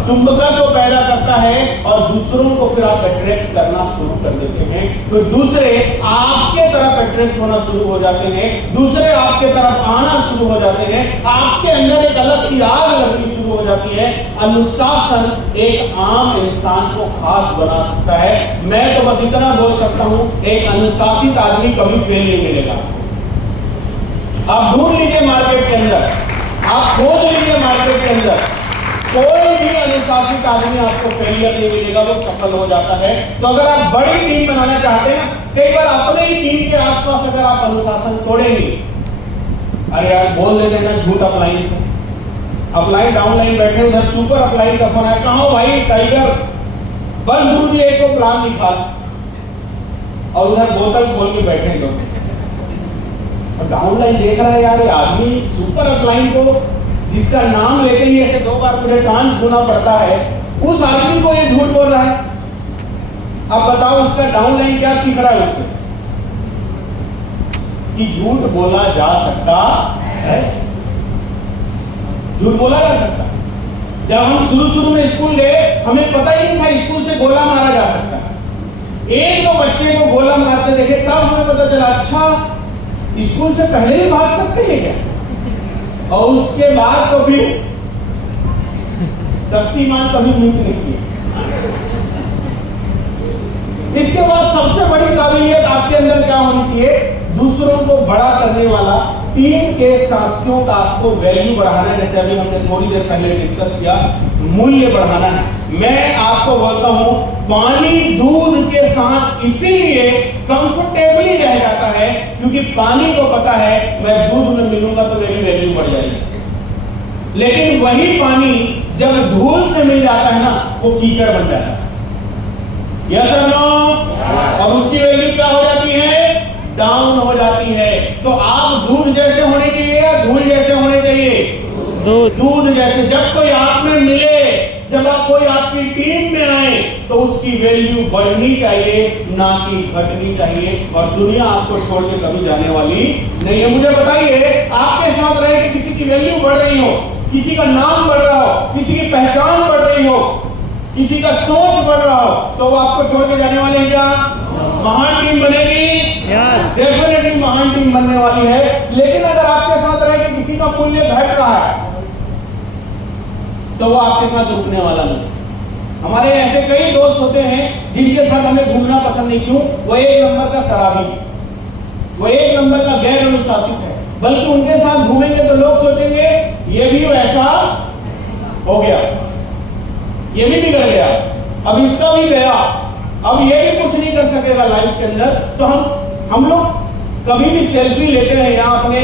चुंबकत्व पैदा करता है और दूसरों को फिर आप अट्रैक्ट करना शुरू कर देते हैं, तो दूसरे आपके तरफ अट्रैक्ट होना शुरू हो जाते हैं, दूसरे आपके तरफ आना शुरू हो जाते हैं, आपके अंदर एक अलग सी आग लगनी शुरू हो जाती है। अनुशासन एक आम इंसान को खास बना सकता है। मैं तो बस इतना बोल सकता हूं, एक अनुशासित आदमी कभी फेल नहीं मिलेगा। आप ढूंढ लीजिए मार्केट के अंदर, आप खोज लीजिए मार्केट के अंदर, कोई भी अनुशासित आदमी आपको फेलियर नहीं मिलेगा, वो सफल हो जाता है। तो अगर आप बड़ी टीम बनाना चाहते हैं, कई बार अपने ही टीम के आसपास अगर आप अनुशासन तोड़ेंगे, अरे यार बोल देते हैं ना झूठ अपलाइन से, अपलाइन डाउनलाइन बैठे उधर सुपर अपलाइन का फोन है, कहो भाई टाइगर बस गुरु जी एक को प्लान दिखा, और उधर बोतल खोल के बैठे लोग और डाउनलाइन देख रहा है यार ये आदमी सुपर अपलाइन को जिसका नाम लेते ही ऐसे 2 बार मुझे कान छूना पड़ता है, उस आदमी को ये झूठ बोल रहा है। अब बताओ उसका डाउनलाइन क्या सीख रहा है उससे कि झूठ बोला जा सकता है, झूठ बोला जा सकता। जब हम शुरू में स्कूल गए हमें पता ही नहीं था स्कूल से गोला मारा जा सकता। एक दो बच्चे को गोला मारते देखे तब हमें पता चला अच्छा स्कूल से पहले ही भाग सकते हैं क्या। और उसके बाद तो फिर शक्तिमान कभी मिस नहीं किया। इसके बाद सबसे बड़ी काबिलियत आपके अंदर क्या होनी चाहिए? दूसरों को बड़ा करने वाला, टीम के साथियों का आपको वैल्यू बढ़ाना है। जैसे अभी हमने थोड़ी देर पहले डिस्कस किया, मूल्य बढ़ाना है। मैं आपको बोलता हूं पानी दूध के साथ इसीलिए कंफर्टेबली रह जाता है क्योंकि पानी को पता है मैं दूध में मिलूंगा तो मेरी वैल्यू बढ़ जाएगी। लेकिन वही पानी जब धूल से मिल जाता है ना वो कीचड़ बन जाता है। यस और नो? और उसकी वैल्यू क्या हो जाती है? डाउन हो जाती है। तो आप दूध जैसे होने चाहिए या धूल जैसे होने चाहिए? दूध जैसे। जब कोई आप में मिले, जब आप कोई आपकी टीम में आए, तो उसकी वैल्यू बढ़नी चाहिए, ना कि घटनी चाहिए। और दुनिया आपको छोड़ के कभी जाने वाली नहीं है। मुझे बताइए, आपके साथ रह के किसी की वैल्यू बढ़ रही हो, किसी का नाम बढ़ रहा हो, किसी की पहचान बढ़ रही हो, किसी का सोच बढ़ रहा हो, तो वो आपको छोड़ के जाने वाले हैं क्या? महान टीम बनेगी, डेफिनेटली महान टीम बनने वाली है। लेकिन अगर आपके साथ रह के किसी का मूल्य घट रहा है, तो वो आपके साथ रुकने वाला नहीं। हमारे ऐसे कई दोस्त होते हैं जिनके साथ हमें घूमना पसंद नहीं। क्यों? वो एक नंबर का शराबी, वो एक नंबर का गैर अनुशासित है। बल्कि उनके साथ घूमेंगे तो लोग सोचेंगे ये भी वैसा हो गया, ये भी बिगड़ गया, अब इसका भी गया, अब ये भी कुछ नहीं कर सकेगा लाइफ के अंदर। तो हम लोग कभी भी सेल्फी लेते हैं या अपने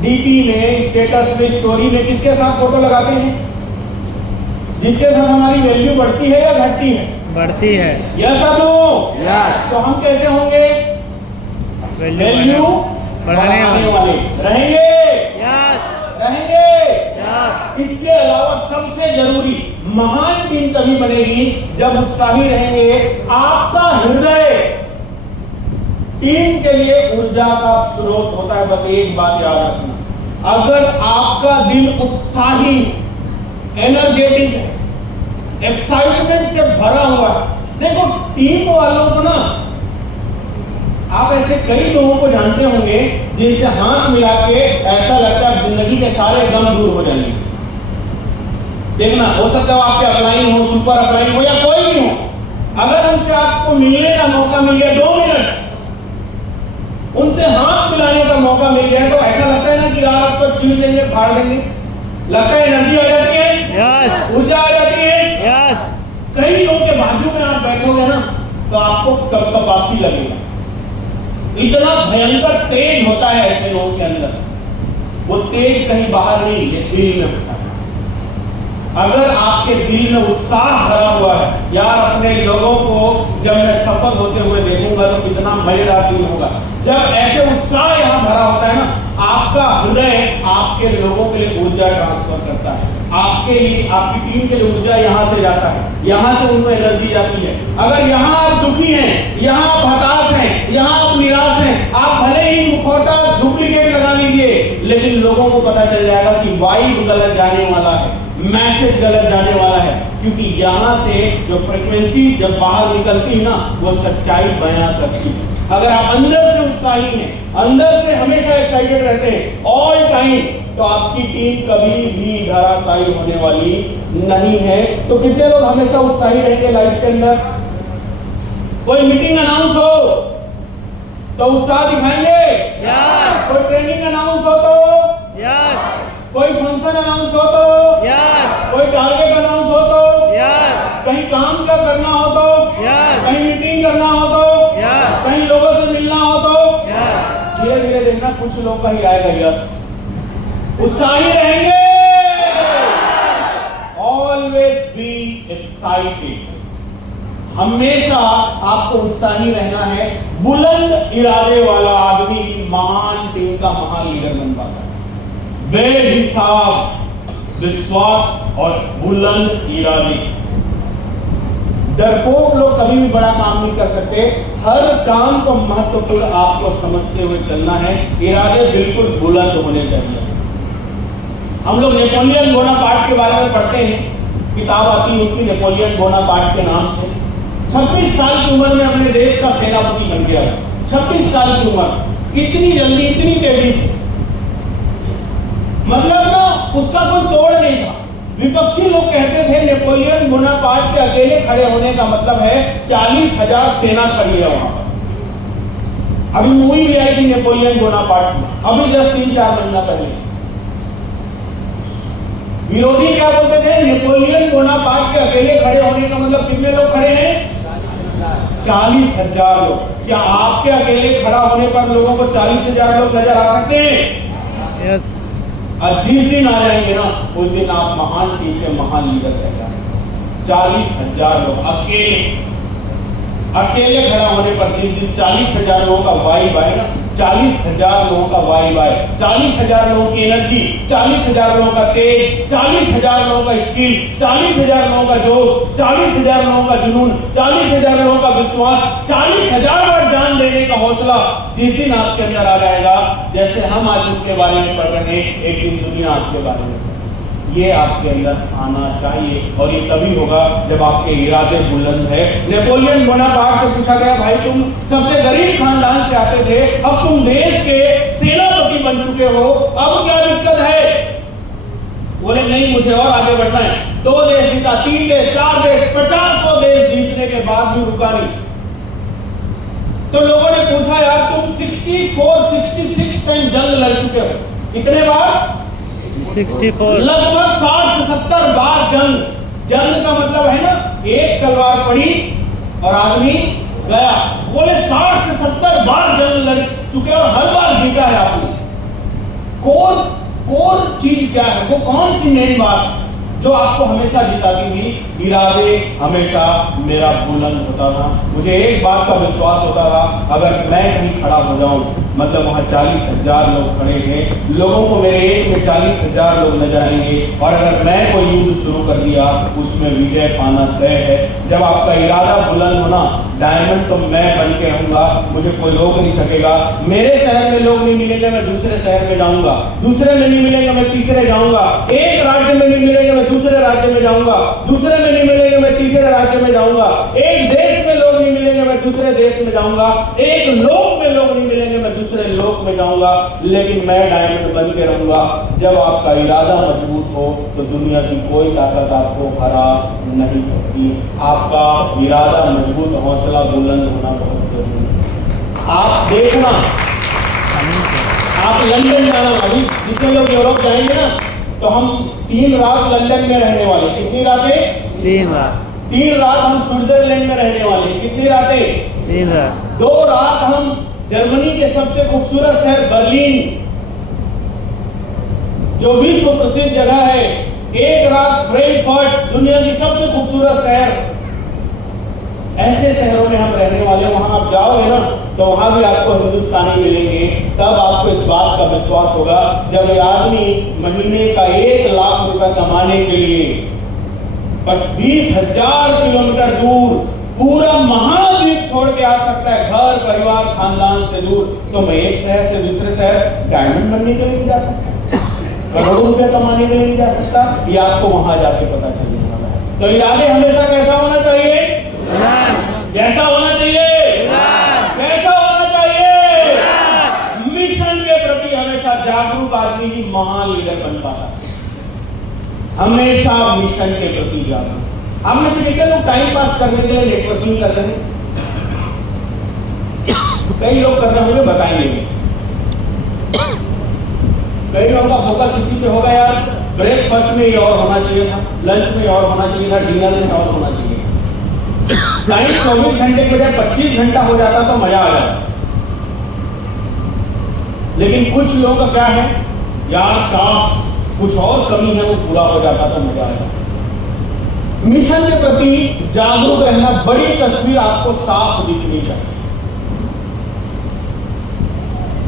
डीपी में, स्टेटस में, स्टोरी में किसके साथ फोटो लगाते हैं? जिसके साथ हमारी वैल्यू बढ़ती है या घटती है? बढ़ती है। यस और नो? यस। तो हम कैसे होंगे? वैल्यू बढ़ाने वाले रहेंगे। यस। रहेंगे। यस। इसके अलावा सबसे जरूरी, महान टीम तभी बनेगी जब उत्साही रहेंगे। आपका हृदय टीम के लिए ऊर्जा का स्रोत होता है। बस एक बात याद रखना, अगर आपका दिल उत्साही, एनर्जेटिक है, एक्साइटमेंट से भरा हुआ है। देखो, टीम वालों को ना, आप ऐसे कई लोगों को जानते होंगे जिनसे हाथ मिला के ऐसा लगता है जिंदगी के सारे गम दूर हो जाएंगे। देखना, हो सकता है आपके अपलाइन हो, सुपर अपलाइन हो या कोई भी हो, अगर उनसे आपको मिलने का मौका मिल गया 2 मिनट, उनसे हाथ मिलाने का मौका मिल गया, तो ऐसा लगता है ना कि यार आपको चीर देंगे, फाड़ देंगे। लगता है एनर्जी आ जाती है, यस। ऊर्जा आ जाती है, यस। कई लोगों के बाजू में आप बैठोगे ना तो आपको कपकपासी लगेगा। इतना भयंकर तेज होता है ऐसे लोगों के अंदर। वो तेज कहीं बाहर नहीं, ये दिल में होता है। अगर आपके दिल में उत्साह भरा हुआ है, यार अपने लोगों को जब मैं सफल होते हुए देखूंगा तो कितना मजेदार दिन होगा। जब ऐसे उत्साह यहाँ भरा होता है ना, आपका हृदय आपके लोगों के लिए ऊर्जा ट्रांसफर करता है। आपके लिए, आपकी टीम के लिए ऊर्जा यहाँ से जाता है, यहाँ से उनको एनर्जी जाती है। अगर यहाँ आप दुखी हैं, यहाँ आप हताश हैं, यहाँ आप निराश हैं, आप भले ही मुखौटा डुप्लीकेट लगा लीजिए, लेकिन लोगों को पता चल जाएगा कि वाइब गलत जाने वाला है, मैसेज गलत जाने वाला है। क्योंकि यहाँ से जो फ्रीक्वेंसी जब बाहर निकलती है ना, वो सच्चाई बयां करती है। अगर आप अंदर से उत्साही हैं, अंदर से हमेशा एक्साइटेड रहते हैं ऑल टाइम, तो आपकी टीम कभी भी धराशायी होने वाली नहीं है। तो कितने लोग हमेशा उत्साही रहेंगे लाइफ के अंदर? कोई मीटिंग अनाउंस हो तो उत्साह दिखाएंगे, यस। कोई ट्रेनिंग अनाउंस हो तो, यस। कोई फंक्शन अनाउंस हो तो, यस। कोई टारगेट अनाउंस हो तो, यस। कहीं काम क्या करना हो तो, यस। कहीं मीटिंग करना हो तो, यस। कहीं लोगों से मिलना हो तो, यस। धीरे धीरे देखना कुछ लोग का ही आएगा यस। उत्साही रहेंगे। Always be excited. हमेशा आपको उत्साही रहना है। बुलंद इरादे वाला आदमी महान टीम का महान लीडर बन पाता है। बेहिसाब विश्वास और बुलंद इरादे। डरपोक लोग कभी भी बड़ा काम नहीं कर सकते। हर काम को महत्वपूर्ण आपको समझते हुए चलना है। इरादे बिल्कुल बुलंद होने चाहिए। हम लोग नेपोलियन बोनापार्ट के बारे में पढ़ते हैं, किताब आती है उनकी नेपोलियन बोनापार्ट के नाम से। 26 साल की उम्र में अपने देश का सेनापति बन गया। 26 साल की उम्र, इतनी जल्दी, इतनी तेजी से, मतलब ना उसका कोई तोड़ नहीं था। विपक्षी लोग कहते थे नेपोलियन बोनापार्ट के अकेले खड़े होने का मतलब है 40,000 सेना खड़ी है वहां पर। अभी मूवी भी आई थी नेपोलियन बोनापार्ट में, अभी जस्ट 3-4 महीना पहले। विरोधी क्या बोलते थे? नेपोलियन बोनापार्ट के अकेले खड़े होने का मतलब कितने लोग खड़े हैं? 40,000 लोग। क्या आपके अकेले खड़ा होने पर लोगों को 40,000 लोग नजर आ सकते हैं? यस। और जिस दिन आ जाएंगे ना, उस दिन आप महान टीम के महान लीडर रह जाएंगे। 40,000 लोग अकेले खड़ा होने पर, जिस दिन 40,000 लोगों का वाइब आएगा, 40,000 लोगों का वाई वाई, 40,000 लोगों की एनर्जी, 40,000 लोगों का तेज, 40,000 लोगों का स्किल, 40,000 लोगों का जोश, 40,000 लोगों का जुनून, 40,000 लोगों का विश्वास, 40,000 बार जान देने का हौसला जिस दिन आपके अंदर आ जाएगा, जैसे हम आज उनके बारे में पढ़ रहे हैं, एक दिन दुनिया आपके बारे में, ये आपके अंदर आना चाहिए। और ये तभी होगा जब आपके इरादे बुलंद है। नेपोलियन बोनापार्ट से पूछा गया, भाई तुम सबसे गरीब खानदान से आते थे, अब तुम देश के सेनापति बन चुके हो, अब क्या दिक्कत है? बोले नहीं, मुझे और आगे बढ़ना है। 2 देश जीता, 3 देश, 4 देश, 50 देश जीतने के बाद भी रुका नहीं। तो लोगों ने पूछा, यार तुम 66 टाइम जंग लड़ चुके हो, कितने बार? 64। लगभग 60 से 70 बार जंग। जंग का मतलब है ना, एक तलवार पड़ी और आदमी गया। बोले 60 से 70 बार जंग लड़ चुके और हर बार जीता है आपने। कौन चीज क्या है, वो कौन सी मेन बात जो आपको हमेशा जिताती थी? इरादे हमेशा मेरा बुलंद होता था। मुझे एक बात का विश्वास होता था, अगर मैं कहीं खड़ा हो जाऊं, मतलब वहां 40,000 लोग खड़े हैं, लोगों को मेरे एक में 40,000 लोग नजर आएंगे, और अगर मैं कोई युद्ध शुरू कर दिया, उसमें विजय पाना तय है। जब आपका इरादा बुलंद होना, डायमंड तो मैं बन के रहूंगा, मुझे कोई रोक नहीं सकेगा। मेरे शहर में लोग नहीं मिलेंगे, मैं दूसरे शहर में जाऊंगा, दूसरे में नहीं मिलेंगे, मैं तीसरे जाऊंगा, एक राज्य में नहीं मिलेंगे, मैं दूसरे राज्य में जाऊंगा, दूसरे में नहीं मिलेंगे, मैं तीसरे राज्य में जाऊंगा, एक देश में लोग नहीं मिलेंगे, मैं दूसरे देश में जाऊंगा, एक लोक में लोग नहीं मिलेंगे, मैं दूसरे लोक में जाऊंगा, लेकिन मैं डायमंड बन के रहूंगा। जब आपका इरादा मजबूत हो तो दुनिया की कोई ताकत आपको हरा नहीं सकती। आपका इरादा मजबूत, हौसला बुलंद होना बहुत जरूरी है। आप देखना, आप लंदन जाना, अभी जितने लोग यूरोप जाएंगे ना, तो हम 3 रात लंदन में रहने वाले। कितनी रातें? 3 रात। 3 रात हम स्विट्जरलैंड में रहने वाले। कितनी रातें? 3 रात। 2 रात हम जर्मनी के सबसे खूबसूरत शहर बर्लिन, जो विश्व प्रसिद्ध जगह है। 1 रात फ्रैंकफर्ट, दुनिया की सबसे खूबसूरत शहर। ऐसे शहरों में हम रहने वाले। वहां आप जाओगे ना, तो वहां भी आपको हिंदुस्तानी मिलेंगे। तब आपको इस बात का विश्वास होगा, जब ये आदमी महीने का 1 लाख रुपए कमाने के लिए 20,000 किलोमीटर दूर पूरा महाद्वीप छोड़ के आ सकता है, घर परिवार खानदान से दूर, तो मैं एक शहर से दूसरे शहर डायमंड बनने के लिए नहीं जा सकता, करोड़ों रुपए कमाने के लिए नहीं जा सकता। ये आपको वहां जाके पता चलने वाला है। तो इरादे हमेशा कैसा होना चाहिए? कैसा होना चाहिए? कैसा होना चाहिए? मिशन के प्रति हमेशा जागरूक आदमी ही महान लीडर बन पाता है। हमेशा मिशन के प्रति जागरूक। हम में से कितने लोग टाइम पास करने के लिए नेटवर्किंग करते हैं? कई लोग कर रहे होंगे, बताएंगे। कई लोगों का फोकस इसी पे होगा, यार ब्रेकफास्ट में ये और होना चाहिए था, लंच में और होना चाहिए था, डिनर में और होना चाहिए। टाइम 24 घंटे के बजाय 25 घंटा हो जाता तो मजा आ जाता। लेकिन कुछ लोगों का क्या है, यार काश कुछ और कमी है, वो पूरा हो जाता तो मजा आ जाता। मिशन के प्रति जागरूक रहना, बड़ी तस्वीर आपको साफ दिखनी चाहिए।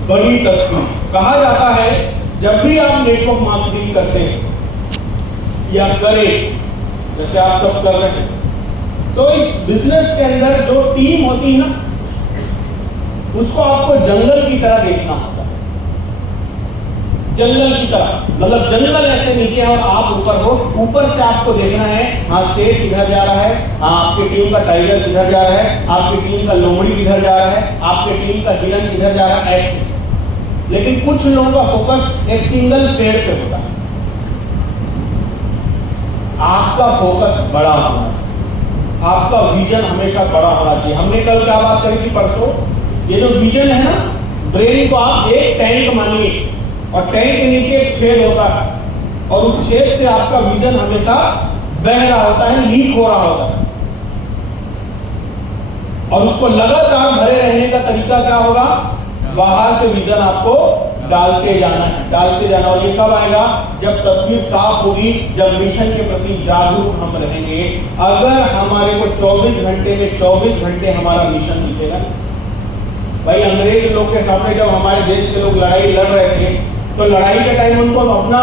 बड़ी तस्वीर कहा जाता है, जब भी आप नेटवर्क मार्केटिंग करते हैं या करें, जैसे आप सब कर रहे हैं, तो इस बिजनेस के अंदर जो टीम होती है ना, उसको आपको जंगल की तरह देखना होता है। जंगल की तरह, मतलब जंगल ऐसे नीचे है और आप ऊपर हो। ऊपर से आपको देखना है, हाँ शेर किधर जा रहा है, हाँ आपकी टीम का टाइगर किधर जा रहा है, आपकी टीम का लोमड़ी किधर जा रहा है, आपकी टीम का हिरन किधर जा रहा है, ऐसे। लेकिन कुछ लोगों का फोकस एक सिंगल पेड़ पे होता है। आपका फोकस बड़ा होना है, आपका विजन हमेशा बड़ा होना चाहिए। हमने कल क्या बात करी थी परसों, ये जो विजन है ना, ब्रेन को आप एक टैंक मानिए और टैंक के नीचे एक छेद होता है और उस छेद से आपका विजन हमेशा बह रहा होता है, लीक हो रहा होता है, और उसको लगातार भरे रहने का तरीका क्या होगा, बाहर से विजन आपको डालते जाना है, डालते जाना। और ये कब आएगा, जब तस्वीर साफ होगी, जब मिशन के प्रति जागरूक हम रहेंगे। अगर हमारे को 24 घंटे में 24 घंटे हमारा मिशन दिखेगा, भाई अंग्रेज लोग के सामने जब हमारे देश के लोग लड़ाई लड़ रहे थे तो लड़ाई के टाइम उनको अपना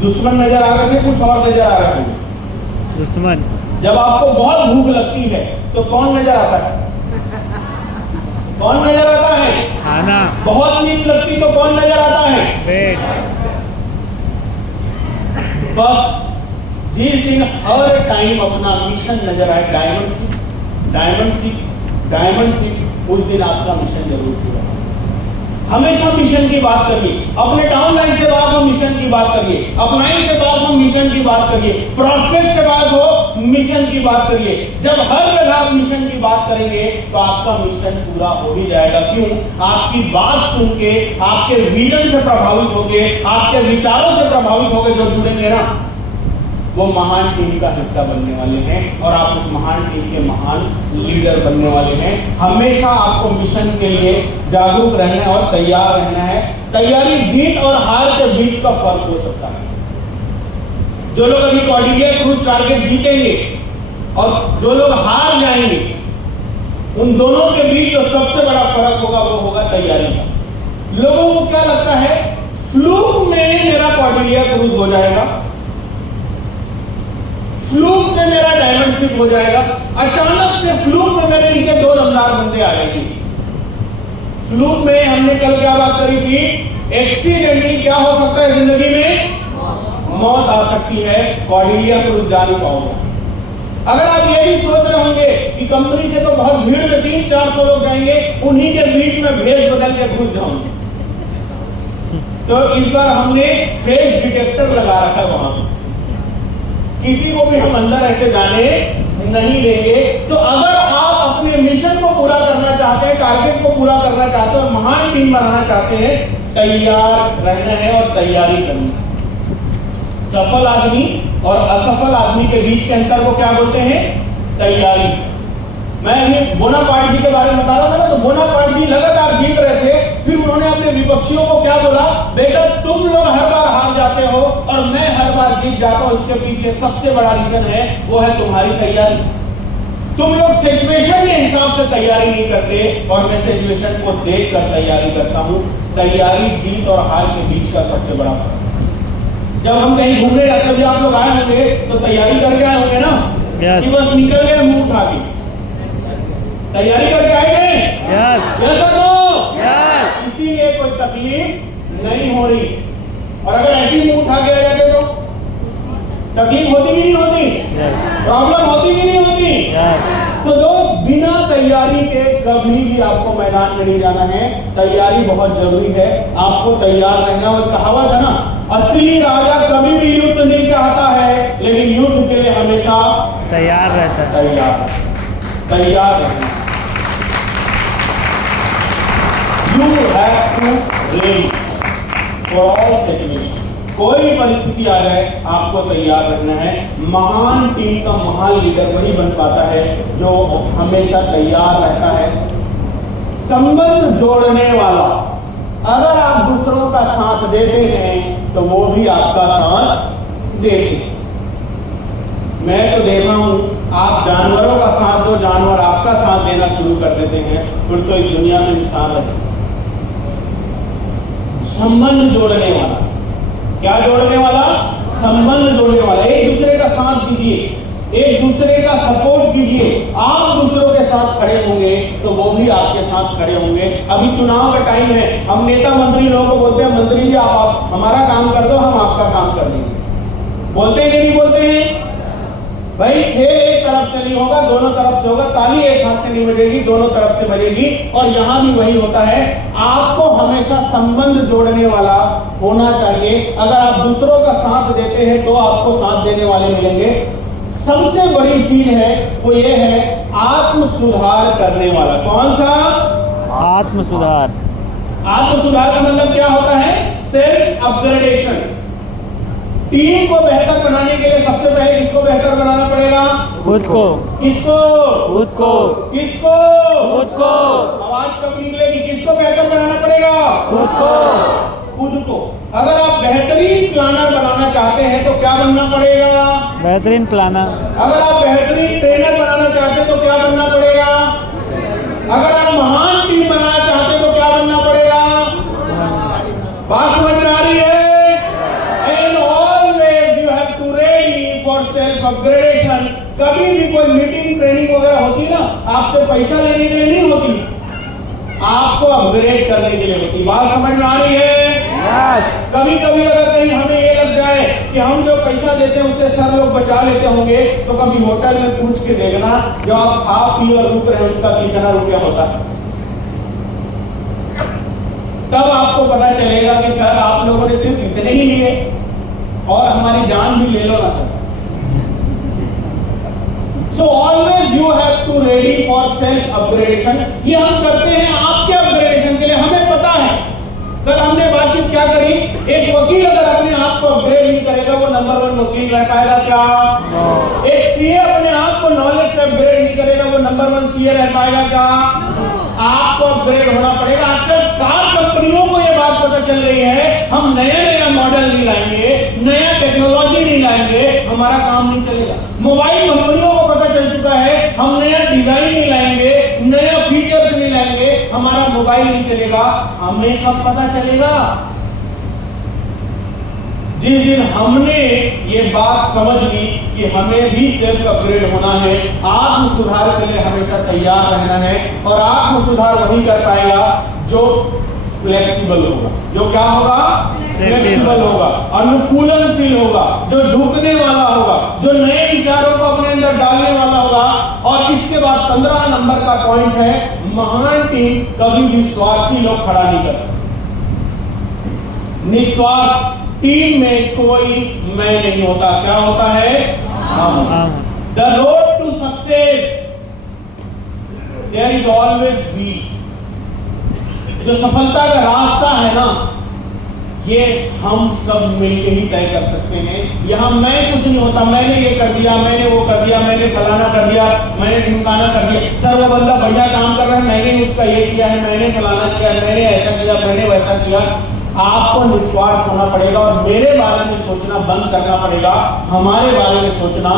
दुश्मन नजर आ रहे थे, कुछ और नजर आ रहे थे। दुश्मन। जब आपको बहुत भूख लगती है तो कौन नजर आता है? कौन नजर आता है? खाना। बहुत नींद लगती तो कौन नजर आता है? पेट। बस जिस दिन हर टाइम अपना मिशन नजर आए, diamond ship, diamond ship, diamond ship, उस दिन आपका मिशन जरूर पूरा। हमेशा मिशन की बात करिए, अपने डाउनलाइन से बात हो मिशन की बात करिए, अपलाइन से बात हो मिशन की बात करिए, प्रोस्पेक्ट से बात हो मिशन की बात करिए। जब हर जगह आप मिशन की बात करेंगे तो आपका मिशन पूरा हो ही जाएगा। क्यों? आपकी बात सुन के, आपके विजन से प्रभावित होके, आपके विचारों से प्रभावित होकर जो जुड़ेंगे ना, वो महान टीम का हिस्सा बनने वाले हैं और आप उस महान टीम के महान लीडर बनने वाले हैं। हमेशा आपको मिशन के लिए जागरूक रहना है और तैयार रहना है। तैयारी जीत और हार के बीच का फर्क हो सकता है। जो लोग अभी कॉर्डिलिया क्रूज टारगेट जीतेंगे और जो लोग हार जाएंगे, उन दोनों के बीच जो सबसे बड़ा फर्क होगा वो होगा तैयारी का। लोगों को क्या लगता है, फ्लूक में मेरा कॉर्डिलिया क्रूज हो जाएगा, फ्लूक में मेरा डायमंड शिप हो जाएगा। अचानक से फ्लूक में मेरे नीचे दो दमदार बंदे आ जाएंगे। फ्लूक में हमने कल क्या बात करी थी, एक्सीडेंटली क्या हो सकता है जिंदगी में, मौत आ सकती है। कॉर्डिलिया क्रूज जा नहीं पाओगे। अगर आप ये भी सोच रहे होंगे कि कंपनी से तो बहुत भीड़ में 300-400 लोग जाएंगे, उन्हीं के बीच में भेष बदल के घुस जाऊंगे, तो इस बार हमने फेस डिटेक्टर लगा रखा है वहां पर, किसी को भी हम अंदर ऐसे जाने नहीं देंगे। तो अगर आप अपने मिशन को पूरा करना चाहते हैं, टारगेट को पूरा करना चाहते हैं और महान टीम बनाना चाहते हैं, तैयार रहना है और तैयारी करनी है। सफल आदमी और असफल आदमी के बीच के अंतर को क्या बोलते हैं, तैयारी। मैं अभी बोनापार्ट जी के बारे में बता रहा था ना, तो बोनापार्ट जी लगातार जीत रहे थे, फिर उन्होंने अपने विपक्षियों को क्या बोला, बेटा तुम लोग हर बार हार जाते हो और मैं हर बार जीत जाता हूं, इसके पीछे सबसे बड़ा रीजन है, वो है तुम्हारी तैयारी। तुम लोग सिचुएशन के हिसाब से तैयारी नहीं करते और मैं सिचुएशन को देख कर तैयारी करता हूं। तैयारी जीत और हार के बीच का सबसे बड़ा फर्क। जब हम कहीं घूमने जाते हैं, आप लोग आए होंगे तो तैयारी करके आए होंगे ना, कि बस निकल गए मुंह उठा के, तैयारी करके आए गए, ऐसा तो इसीलिए कोई तकलीफ नहीं हो रही। और अगर ऐसी मुंह उठा के आ जाते तो तकलीफ होती भी नहीं होती, प्रॉब्लम होती भी नहीं होती। तो दोस्त, बिना तैयारी के कभी भी आपको मैदान में नहीं जाना है। तैयारी बहुत जरूरी है, आपको तैयार रहना। और कहावत है ना, असली राजा कभी भी युद्ध नहीं चाहता है, लेकिन युद्ध के लिए हमेशा तैयार रहता है। तैयार रहना। You have to ready for all situations. कोई भी परिस्थिति आ जाए आपको तैयार रहना है। महान टीम का महान लीडर वही बन पाता है जो हमेशा तैयार रहता है। संबंध जोड़ने वाला, अगर आप दूसरों का साथ देते हैं तो वो भी आपका साथ देते हैं। मैं तो देख रहा हूं, आप जानवरों का साथ दो, जानवर आपका साथ देना शुरू कर देते हैं, फिर तो इस दुनिया में इंसान रहे। संबंध जोड़ने वाला, क्या जोड़ने वाला, संबंध जोड़ने वाला। एक दूसरे का साथ दीजिए, एक दूसरे का सपोर्ट कीजिए। आप दूसरों के साथ खड़े होंगे तो वो भी आपके साथ खड़े होंगे। अभी चुनाव का टाइम है, हम नेता मंत्री लोगों को बोलते हैं, मंत्री जी आप हमारा काम कर दो, हम आपका काम कर देंगे। बोलते हैं कि नहीं बोलते हैं? भाई खेल एक तरफ से नहीं होगा, दोनों तरफ से होगा। ताली एक हाथ से नहीं बजेगी, दोनों तरफ से बजेगी। और यहाँ भी वही होता है, आपको हमेशा संबंध जोड़ने वाला होना चाहिए। अगर आप दूसरों का साथ देते हैं तो आपको साथ देने वाले मिलेंगे। सबसे बड़ी चीज है वो ये है, आत्म सुधार करने वाला। कौन सा? आत्म सुधार। आत्म सुधार का मतलब क्या होता है? Self upgradation. टीम को बेहतर बनाने के लिए सबसे पहले किसको बेहतर बनाना पड़ेगा? खुद को। किसको? खुद को। किसको? खुद को। आवाज कब निकलेगी? किसको बेहतर बनाना पड़ेगा? खुद को। खुद को। अगर आप बेहतरीन प्लानर बनाना चाहते हैं तो क्या बनना पड़ेगा? बेहतरीन प्लानर। अगर आप बेहतरीन ट्रेनर बनाना चाहते हैं तो क्या बनना पड़ेगा? अगर आप महान टीम बनाना चाहते हैं तो बात समझ में आ रही है? And always you have to ready for self upgradation. कभी भी कोई मीटिंग ट्रेनिंग वगैरह होती ना, आपसे पैसा लेने के लिए नहीं होती, आपको अपग्रेड करने के लिए होती। बात समझ में आ रही है? कभी कभी अगर कहीं हमें ये लग जाए कि हम जो पैसा देते हैं उससे सब लोग बचा लेते होंगे, तो कभी होटल में पूछ के देखना, जो आप खा पी और रुक रहे हैं उसका कितना रुपया होता है। तब आपको पता चलेगा कि सर आप लोगों ने सिर्फ इतने ही लिए और हमारी जान भी ले लो ना sir. So always you have to ready for self upgradation। ये हम करते हैं आपके अपग्रेडेशन के लिए। हमें पता है, कल हमने बातचीत क्या करी, एक वकील अगर अपने आप को अपग्रेड नहीं करेगा वो नंबर 1 वकील रह पाएगा क्या? एक सीए अपने आप को नॉलेज से अपग्रेड नहीं करेगा वो नंबर 1 सीए रह पाएगा क्या? आपको अपग्रेड होना पड़ेगा। आजकल कार कंपनियों को ये बात पता चल रही है, हम नया नया मॉडल नहीं लाएंगे, नया टेक्नोलॉजी नहीं लाएंगे, हमारा काम नहीं चलेगा। मोबाइल कंपनियों को पता चल चुका है, हम नया डिजाइन नहीं लाएंगे, नया फीचर्स नहीं लाएंगे, हमारा मोबाइल नहीं चलेगा। हमें कब पता चलेगा? जिस दिन हमने ये बात समझ ली कि हमें भी सेल्फ अपग्रेड होना है, आत्म सुधार के लिए हमेशा तैयार रहना है। और आत्म सुधार वही कर पाएगा जो फ्लेक्सिबल होगा। जो क्या होगा? फ्लेक्सिबल होगा, अनुकूलनशील होगा, जो झुकने वाला होगा, जो नए विचारों को अपने अंदर डालने वाला होगा। और इसके बाद 15 नंबर का पॉइंट है, महान टीम कभी भी स्वार्थी लोग खड़ा नहीं कर सकते। निस्वार्थ टीम में कोई मैं नहीं होता। क्या होता है? हम। The road to success there is always we. जो सफलता का रास्ता है ना, ये हम सब मिलके ही तय कर सकते हैं। यहां मैं कुछ नहीं होता, मैंने ये कर दिया, मैंने वो कर दिया, मैंने फलाना कर दिया, मैंने ढिमकाना कर दिया। सर वो बंदा बढ़िया काम कर रहा है, मैंने उसका ये किया है, मैंने फलाना किया, मैंने ऐसा किया, मैंने वैसा किया। आपको निस्वार्थ होना पड़ेगा और मेरे बारे में सोचना बंद करना पड़ेगा, हमारे बारे में सोचना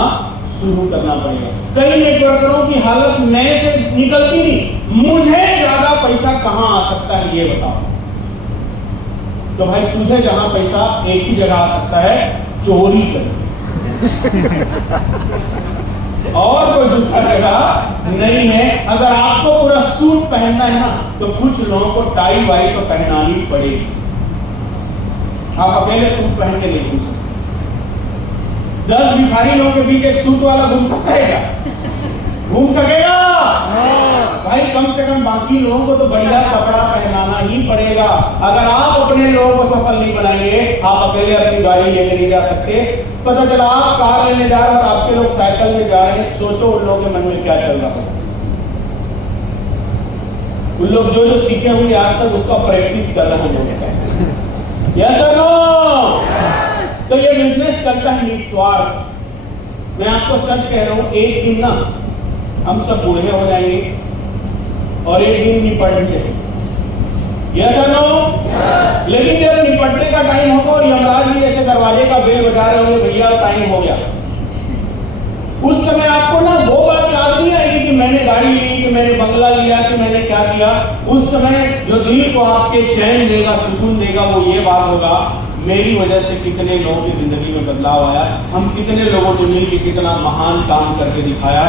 शुरू करना पड़ेगा। कई नेटवर्करों की हालत नए से निकलती नहीं, मुझे ज्यादा पैसा कहां आ सकता है ये बताओ। तो भाई तुझे जहां पैसा एक ही जगह आ सकता है, चोरी कर और कोई दूसरा जगह नहीं है। अगर आपको पूरा सूट पहनना है ना, तो कुछ लोगों को टाई वाई तो पहनानी पड़ेगी। आप अकेले सूट पहन के नहीं घूम सकते। 10 भिखारी लोगों के बीच एक सूट वाला घूम सकता है क्या? घूम सकेगा? भाई कम से कम बाकी लोगों को तो बढ़िया कपड़ा पहनाना ही पड़ेगा। अगर आप अपने लोगों को सफल नहीं बनाएंगे, आप अकेले अपनी गाड़ी लेके नहीं जा सकते। पता चला आप कार लेने जा रहे हो और आपके लोग साइकिल में जा रहे हैं, सोचो उन लोगों के मन में क्या चल रहा है। उन लोग जो जो सीखे होंगे आज तक उसका प्रैक्टिस कर रहे होंगे। यस और नो? तो ये बिजनेस चलता है निस्वार्थ। मैं आपको सच कह रहा हूं, एक दिन ना हम सब बूढ़े हो जाएंगे और एक दिन निपट भी जाएंगे। यस और नो? लेकिन जब निपटने का टाइम होगा और यमराज जी ऐसे दरवाजे का बेल बजा रहे होंगे, भैया टाइम हो गया, उस समय आपको ना वो बात याद नहीं आएगी कि मैंने गाड़ी ली, कि मैंने बंगला लिया, कि मैंने क्या किया। उस समय जो दिल को आपके चैन देगा, सुकून देगा, वो ये बात होगा, मेरी वजह से कितने लोगों की जिंदगी में बदलाव आया, हम कितने लोगों ने मिलकर कितना महान काम करके दिखाया।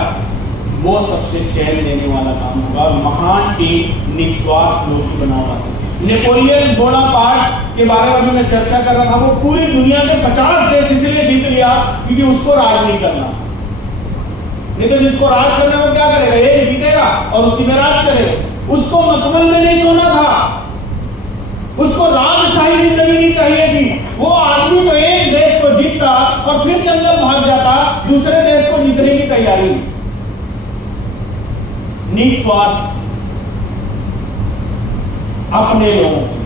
वो सबसे चैन देने वाला काम होगा। महान टीम निस्वार्थ लोग बना पाते। नेपोलियन बोनापार्ट के बारे में मैं चर्चा कर रहा था, वो पूरी दुनिया के 50 देश इसलिए जीत लिया क्योंकि उसको राज नहीं करना। नहीं तो जिसको राज करना वो क्या करेगा? एक जीतेगा और उसी में राज करेगा। उसको मखमल में नहीं सोना था, उसको राजशाही जिंदगी नहीं चाहिए थी। वो आदमी तो एक देश को जीतता और फिर जंगल भाग जाता, दूसरे देश को जीतने की तैयारी में। निस्वार्थ अपने लोगों की।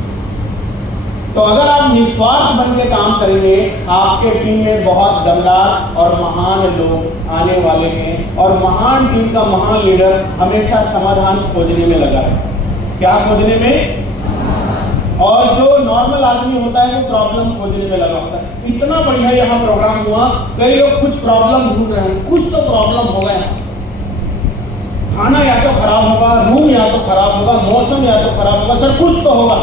तो अगर आप निस्वार्थ बन के काम करेंगे, आपके टीम में बहुत दमदार और महान लोग आने वाले हैं। और महान टीम का महान लीडर हमेशा समाधान खोजने में लगा है। क्या खोजने में? और जो नॉर्मल आदमी होता है वो प्रॉब्लम खोजने में लगा होता है। इतना बढ़िया यहाँ प्रोग्राम हुआ, कई लोग कुछ प्रॉब्लम ढूंढ रहे हैं, कुछ तो प्रॉब्लम होगा यहाँ। खाना या तो खराब होगा, रूम या तो खराब होगा, मौसम या तो खराब होगा, सर कुछ तो होगा।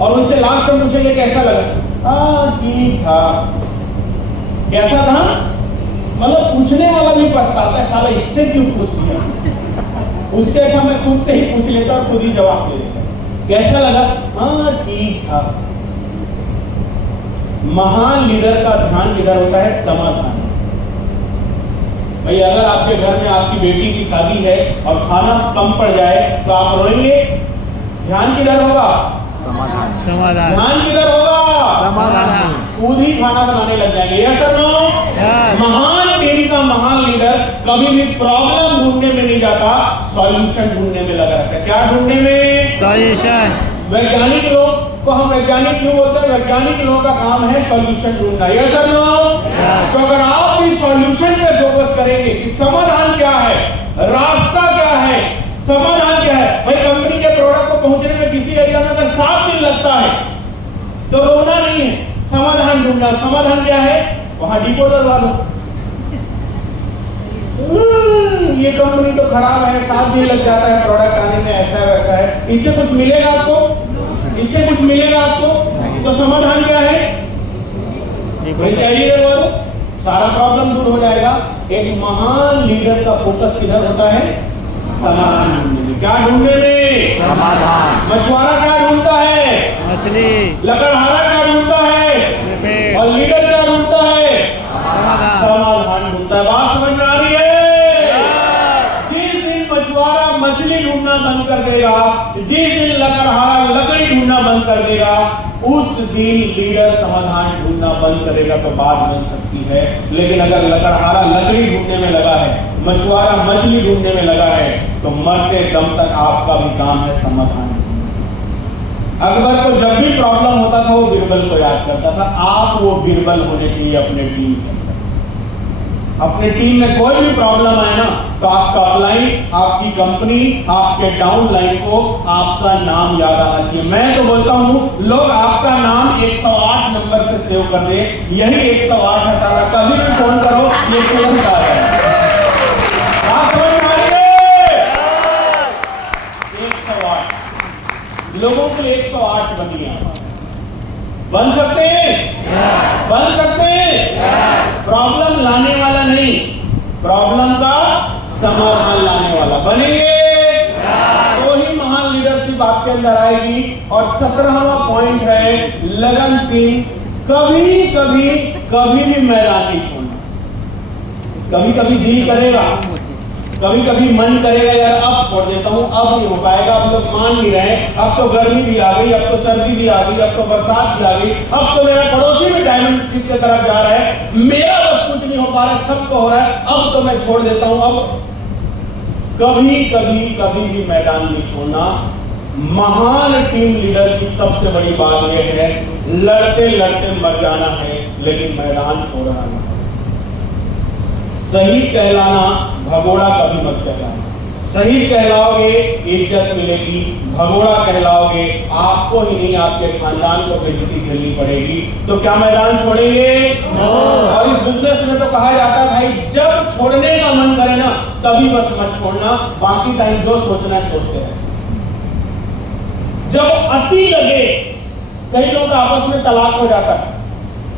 और उनसे लास्ट में पूछेंगे कैसा लगा, हाँ ठीक था। कैसा था मतलब पूछने वाला भी पछताता है, साला इससे क्यों पूछ लिया। उससे अच्छा मैं खुद से ही पूछ लेता और खुद ही जवाब दे देता। कैसा लगा, हाँ ठीक था। महान लीडर का ध्यान किधर होता है, समाधान। भाई अगर आपके घर में आपकी बेटी की शादी है और खाना कम पड़ जाए तो आप रोएंगे, ध्यान किधर होगा, समाधान। समाधान। ध्यान किधर होगा, समाधान। खुद ही खाना बनाने लग जाएंगे। यस और नो? Yes. महान टीम का महान लीडर कभी भी प्रॉब्लम ढूंढने में नहीं जाता, सॉल्यूशन ढूंढने में लगा रहता है। क्या ढूंढने में, सॉल्यूशन। वैज्ञानिक लोग को हम वैज्ञानिक क्यों बोलते हैं, वैज्ञानिक लोगों का काम है सॉल्यूशन ढूंढना। यस और नो? Yes. तो अगर आप भी सॉल्यूशन पे फोकस करेंगे कि समाधान क्या है, रास्ता क्या है, समाधान क्या है। भाई कंपनी के प्रोडक्ट को पहुंचने में किसी एरिया में अगर 7 दिन लगता है तो रोना नहीं है, समाधान ढूंढना। समाधान क्या है, वहां डिपो डलवा दो। ये कंपनी तो खराब है, 7 दिन लग जाता है प्रोडक्ट आने में, ऐसा है वैसा है। इससे कुछ मिलेगा आपको, इससे कुछ मिलेगा आपको, तो समाधान क्या है, फ्रेंचाइजी डलवा दो, सारा प्रॉब्लम दूर हो जाएगा। एक महान लीडर का फोकस किधर होता है, समाधान ढूंढने में। क्या ढूंढने में, समाधान। मछुआरा क्या ढूंढता है, मछली। लकड़हारा क्या ढूंढता है, पेड़। और लीडर क्या ढूंढता है, समाधान। समाधान ढूंढता है। बात समझ में आ रही है? जिस दिन मछुआरा मछली ढूंढना बंद कर देगा, जिस दिन लकड़हारा लकड़ी ढूंढना बंद कर देगा, उस दिन लीडर समाधान ढूंढना बंद करेगा तो बात बन सकती है। लेकिन अगर लकड़हारा लकड़ी ढूंढने में लगा है, मछुआरा मछली ढूंढने में लगा है, तो मरते दम तक आपका भी काम है समाधान। अकबर को जब भी प्रॉब्लम होता था वो बीरबल को याद करता था। आप वो बीरबल होने चाहिए अपने टीम के अंदर। अपने टीम में कोई भी प्रॉब्लम आए ना तो आपका अपलाइन, आपकी कंपनी, आपके डाउन लाइन को आपका नाम याद आना चाहिए। मैं तो बोलता हूँ लोग आपका नाम 108 नंबर से सेव कर दे, यही 108 है सारा। कभी भी फोन करो ये तुरंत आ जाए। बात समझ में आ रही है? 108 लोगों के लिए 108 बनिए। बन सकते हैं, बन सकते हैं। प्रॉब्लम लाने वाला नहीं, प्रॉब्लम का समाधान लाने वाला बनेंगे तो ही महान लीडरशिप आपके अंदर आएगी। और 17वां पॉइंट है लगन सिंह। कभी कभी कभी भी मैदान नहीं छोड़ना। कभी कभी दिल करेगा, कभी कभी मन करेगा यार अब छोड़ देता हूँ, अब नहीं हो पाएगा, अब लोग मान नहीं रहे, अब तो गर्मी भी आ गई, अब तो सर्दी भी आ गई, अब तो बरसात भी आ गई, अब तो मेरा पड़ोसी भी डायमंड स्ट्रीट की तरफ जा रहा है, मेरा बस कुछ नहीं हो पा रहा है, सबको हो रहा है, अब तो मैं छोड़ देता हूँ। अब कभी कभी कभी भी मैदान नहीं छोड़ना। महान टीम लीडर की सबसे बड़ी बात यह है लड़ते लड़ते मर जाना है लेकिन मैदान छोड़ना नहीं। सही कहलाना, भगोड़ा कभी मत कहलाना। सही कहलाओगे इज्जत मिलेगी, भगोड़ा कहलाओगे आपको ही नहीं आपके खानदान को बेइज्जती झेलनी पड़ेगी। तो क्या मैदान छोड़ेंगे? और इस बिजनेस में तो कहा जाता है भाई जब छोड़ने का मन करे ना तभी बस मत छोड़ना, बाकी टाइम जो सोचना है सोचते रहे। जब अति लगे, कई लोग आपस में तलाक हो जाता है,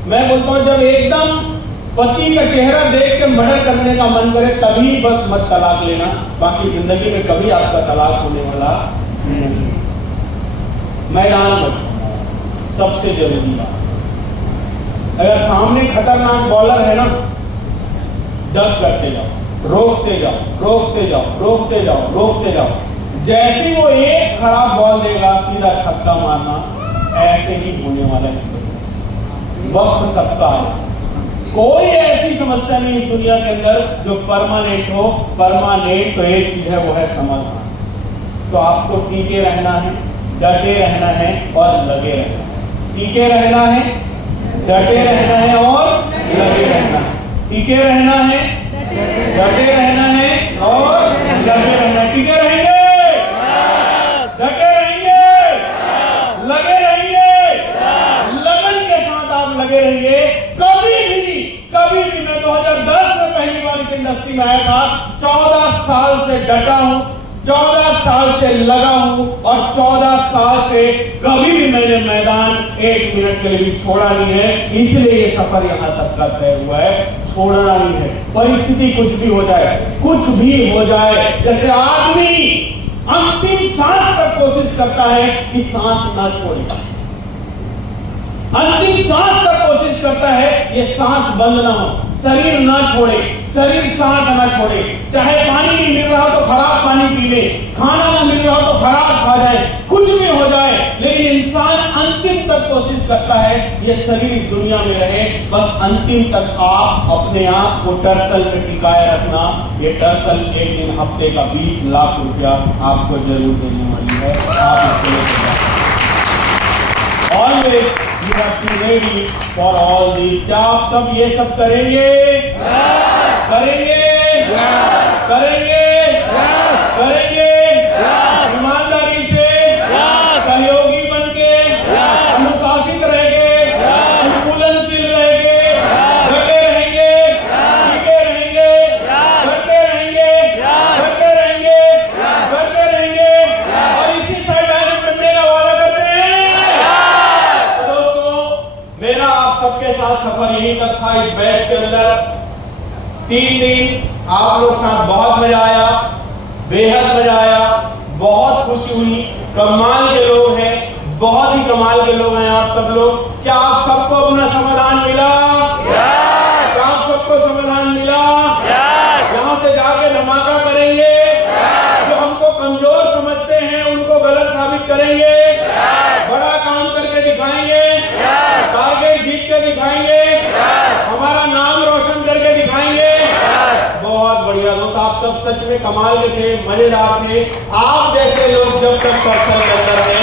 मैं बोलता हूं जब एकदम पति का चेहरा देख के मर्डर करने का मन करे तभी बस मत तलाक लेना, बाकी जिंदगी में कभी आपका तलाक होने वाला नहीं। मैदान मत छोड़ना, सबसे जरूरी बात। अगर सामने खतरनाक बॉलर है ना, डक करते जाओ, रोकते जाओ, रोकते जाओ, रोकते जाओ, रोकते जाओ। जैसे वो एक खराब बॉल देगा सीधा छक्का मारना, ऐसे ही होने वाला है। वक्त सबका है, कोई ऐसी समस्या नहीं इस दुनिया के अंदर जो परमानेंट हो। परमानेंट तो एक चीज है, वो है समाधान। तो आपको टीके रहना है, डटे रहना है और लगे रहना है। टीके रहना है, डटे रहना है और लगे रहना है। टीके रहना है, डटे रहना है और लगे रहना है। टीके रहेंगे, डटे रहेंगे, लगे रहेंगे, लगन के साथ आप लगे रहिए। कभी भी मैं 2010 में पहली बार इस इंडस्ट्री में आया था, 14 साल से डटा हूं, 14 साल से लगा हूं और 14 साल से कभी भी मैंने मैदान 1 मिनट के लिए भी छोड़ा नहीं है, इसलिए ये सफर यहां तक का तय हुआ है। छोड़ना नहीं है, परिस्थिति कुछ भी हो जाए, कुछ भी हो जाए। जैसे आदमी अंतिम सांस तक कोशिश करता है कि सांस ना छोड़े, अंतिम सांस तक कोशिश करता है ये सांस बंद ना हो, शरीर ना छोड़े, शरीर सांस ना छोड़े। चाहे पानी नहीं मिल रहा तो खराब पानी पी ले, खाना ना मिल रहा तो खराब खा जाए, कुछ भी हो जाए, लेकिन इंसान अंतिम तक कोशिश करता है ये शरीर इस दुनिया में रहे। बस अंतिम तक आप अपने आप को टर्सल में टिकाए रखना। ये टर्सल एक दिन हफ्ते का 20 लाख रुपया आपको जरूर देने वाली है। आप इसको always you have to ready for all this. क्या आप सब ये सब करेंगे? करेंगे? करेंगे? करेंगे? ईमानदारी से, सहयोगी बनके, अनुशासित रहेंगे, अनुकूलनशील रहेंगे, डटे रहेंगे, टिके रहेंगे, करते रहेंगे, करते रहेंगे, करते रहेंगे और इसी साइड आने बनने का वादा करते हैं। तो दोस्तों, मेरा आप सबके साथ सफर यही तक था। इस बैच के अंदर 3 दिन आप लोग साथ बहुत मजा आया, बेहद मजा आया, बहुत खुशी हुई। कमाल के लोग हैं, बहुत ही कमाल के लोग हैं आप सब लोग। क्या आप सबको अपना समाधान मिला? क्या आप सबको समाधान मिला? यहाँ से जाके धमाका करेंगे, जो हमको कमजोर समझते हैं उनको गलत साबित करेंगे, बड़ा काम करके दिखाएंगे, टारगेट जीत के दिखाएंगे, हमारा नाम रोशन करके दिखाएंगे। बहुत बढ़िया दोस्त, आप सब सच में कमाल के थे, मजेदार थे। आप जैसे लोग जब तक पर्सन करते हैं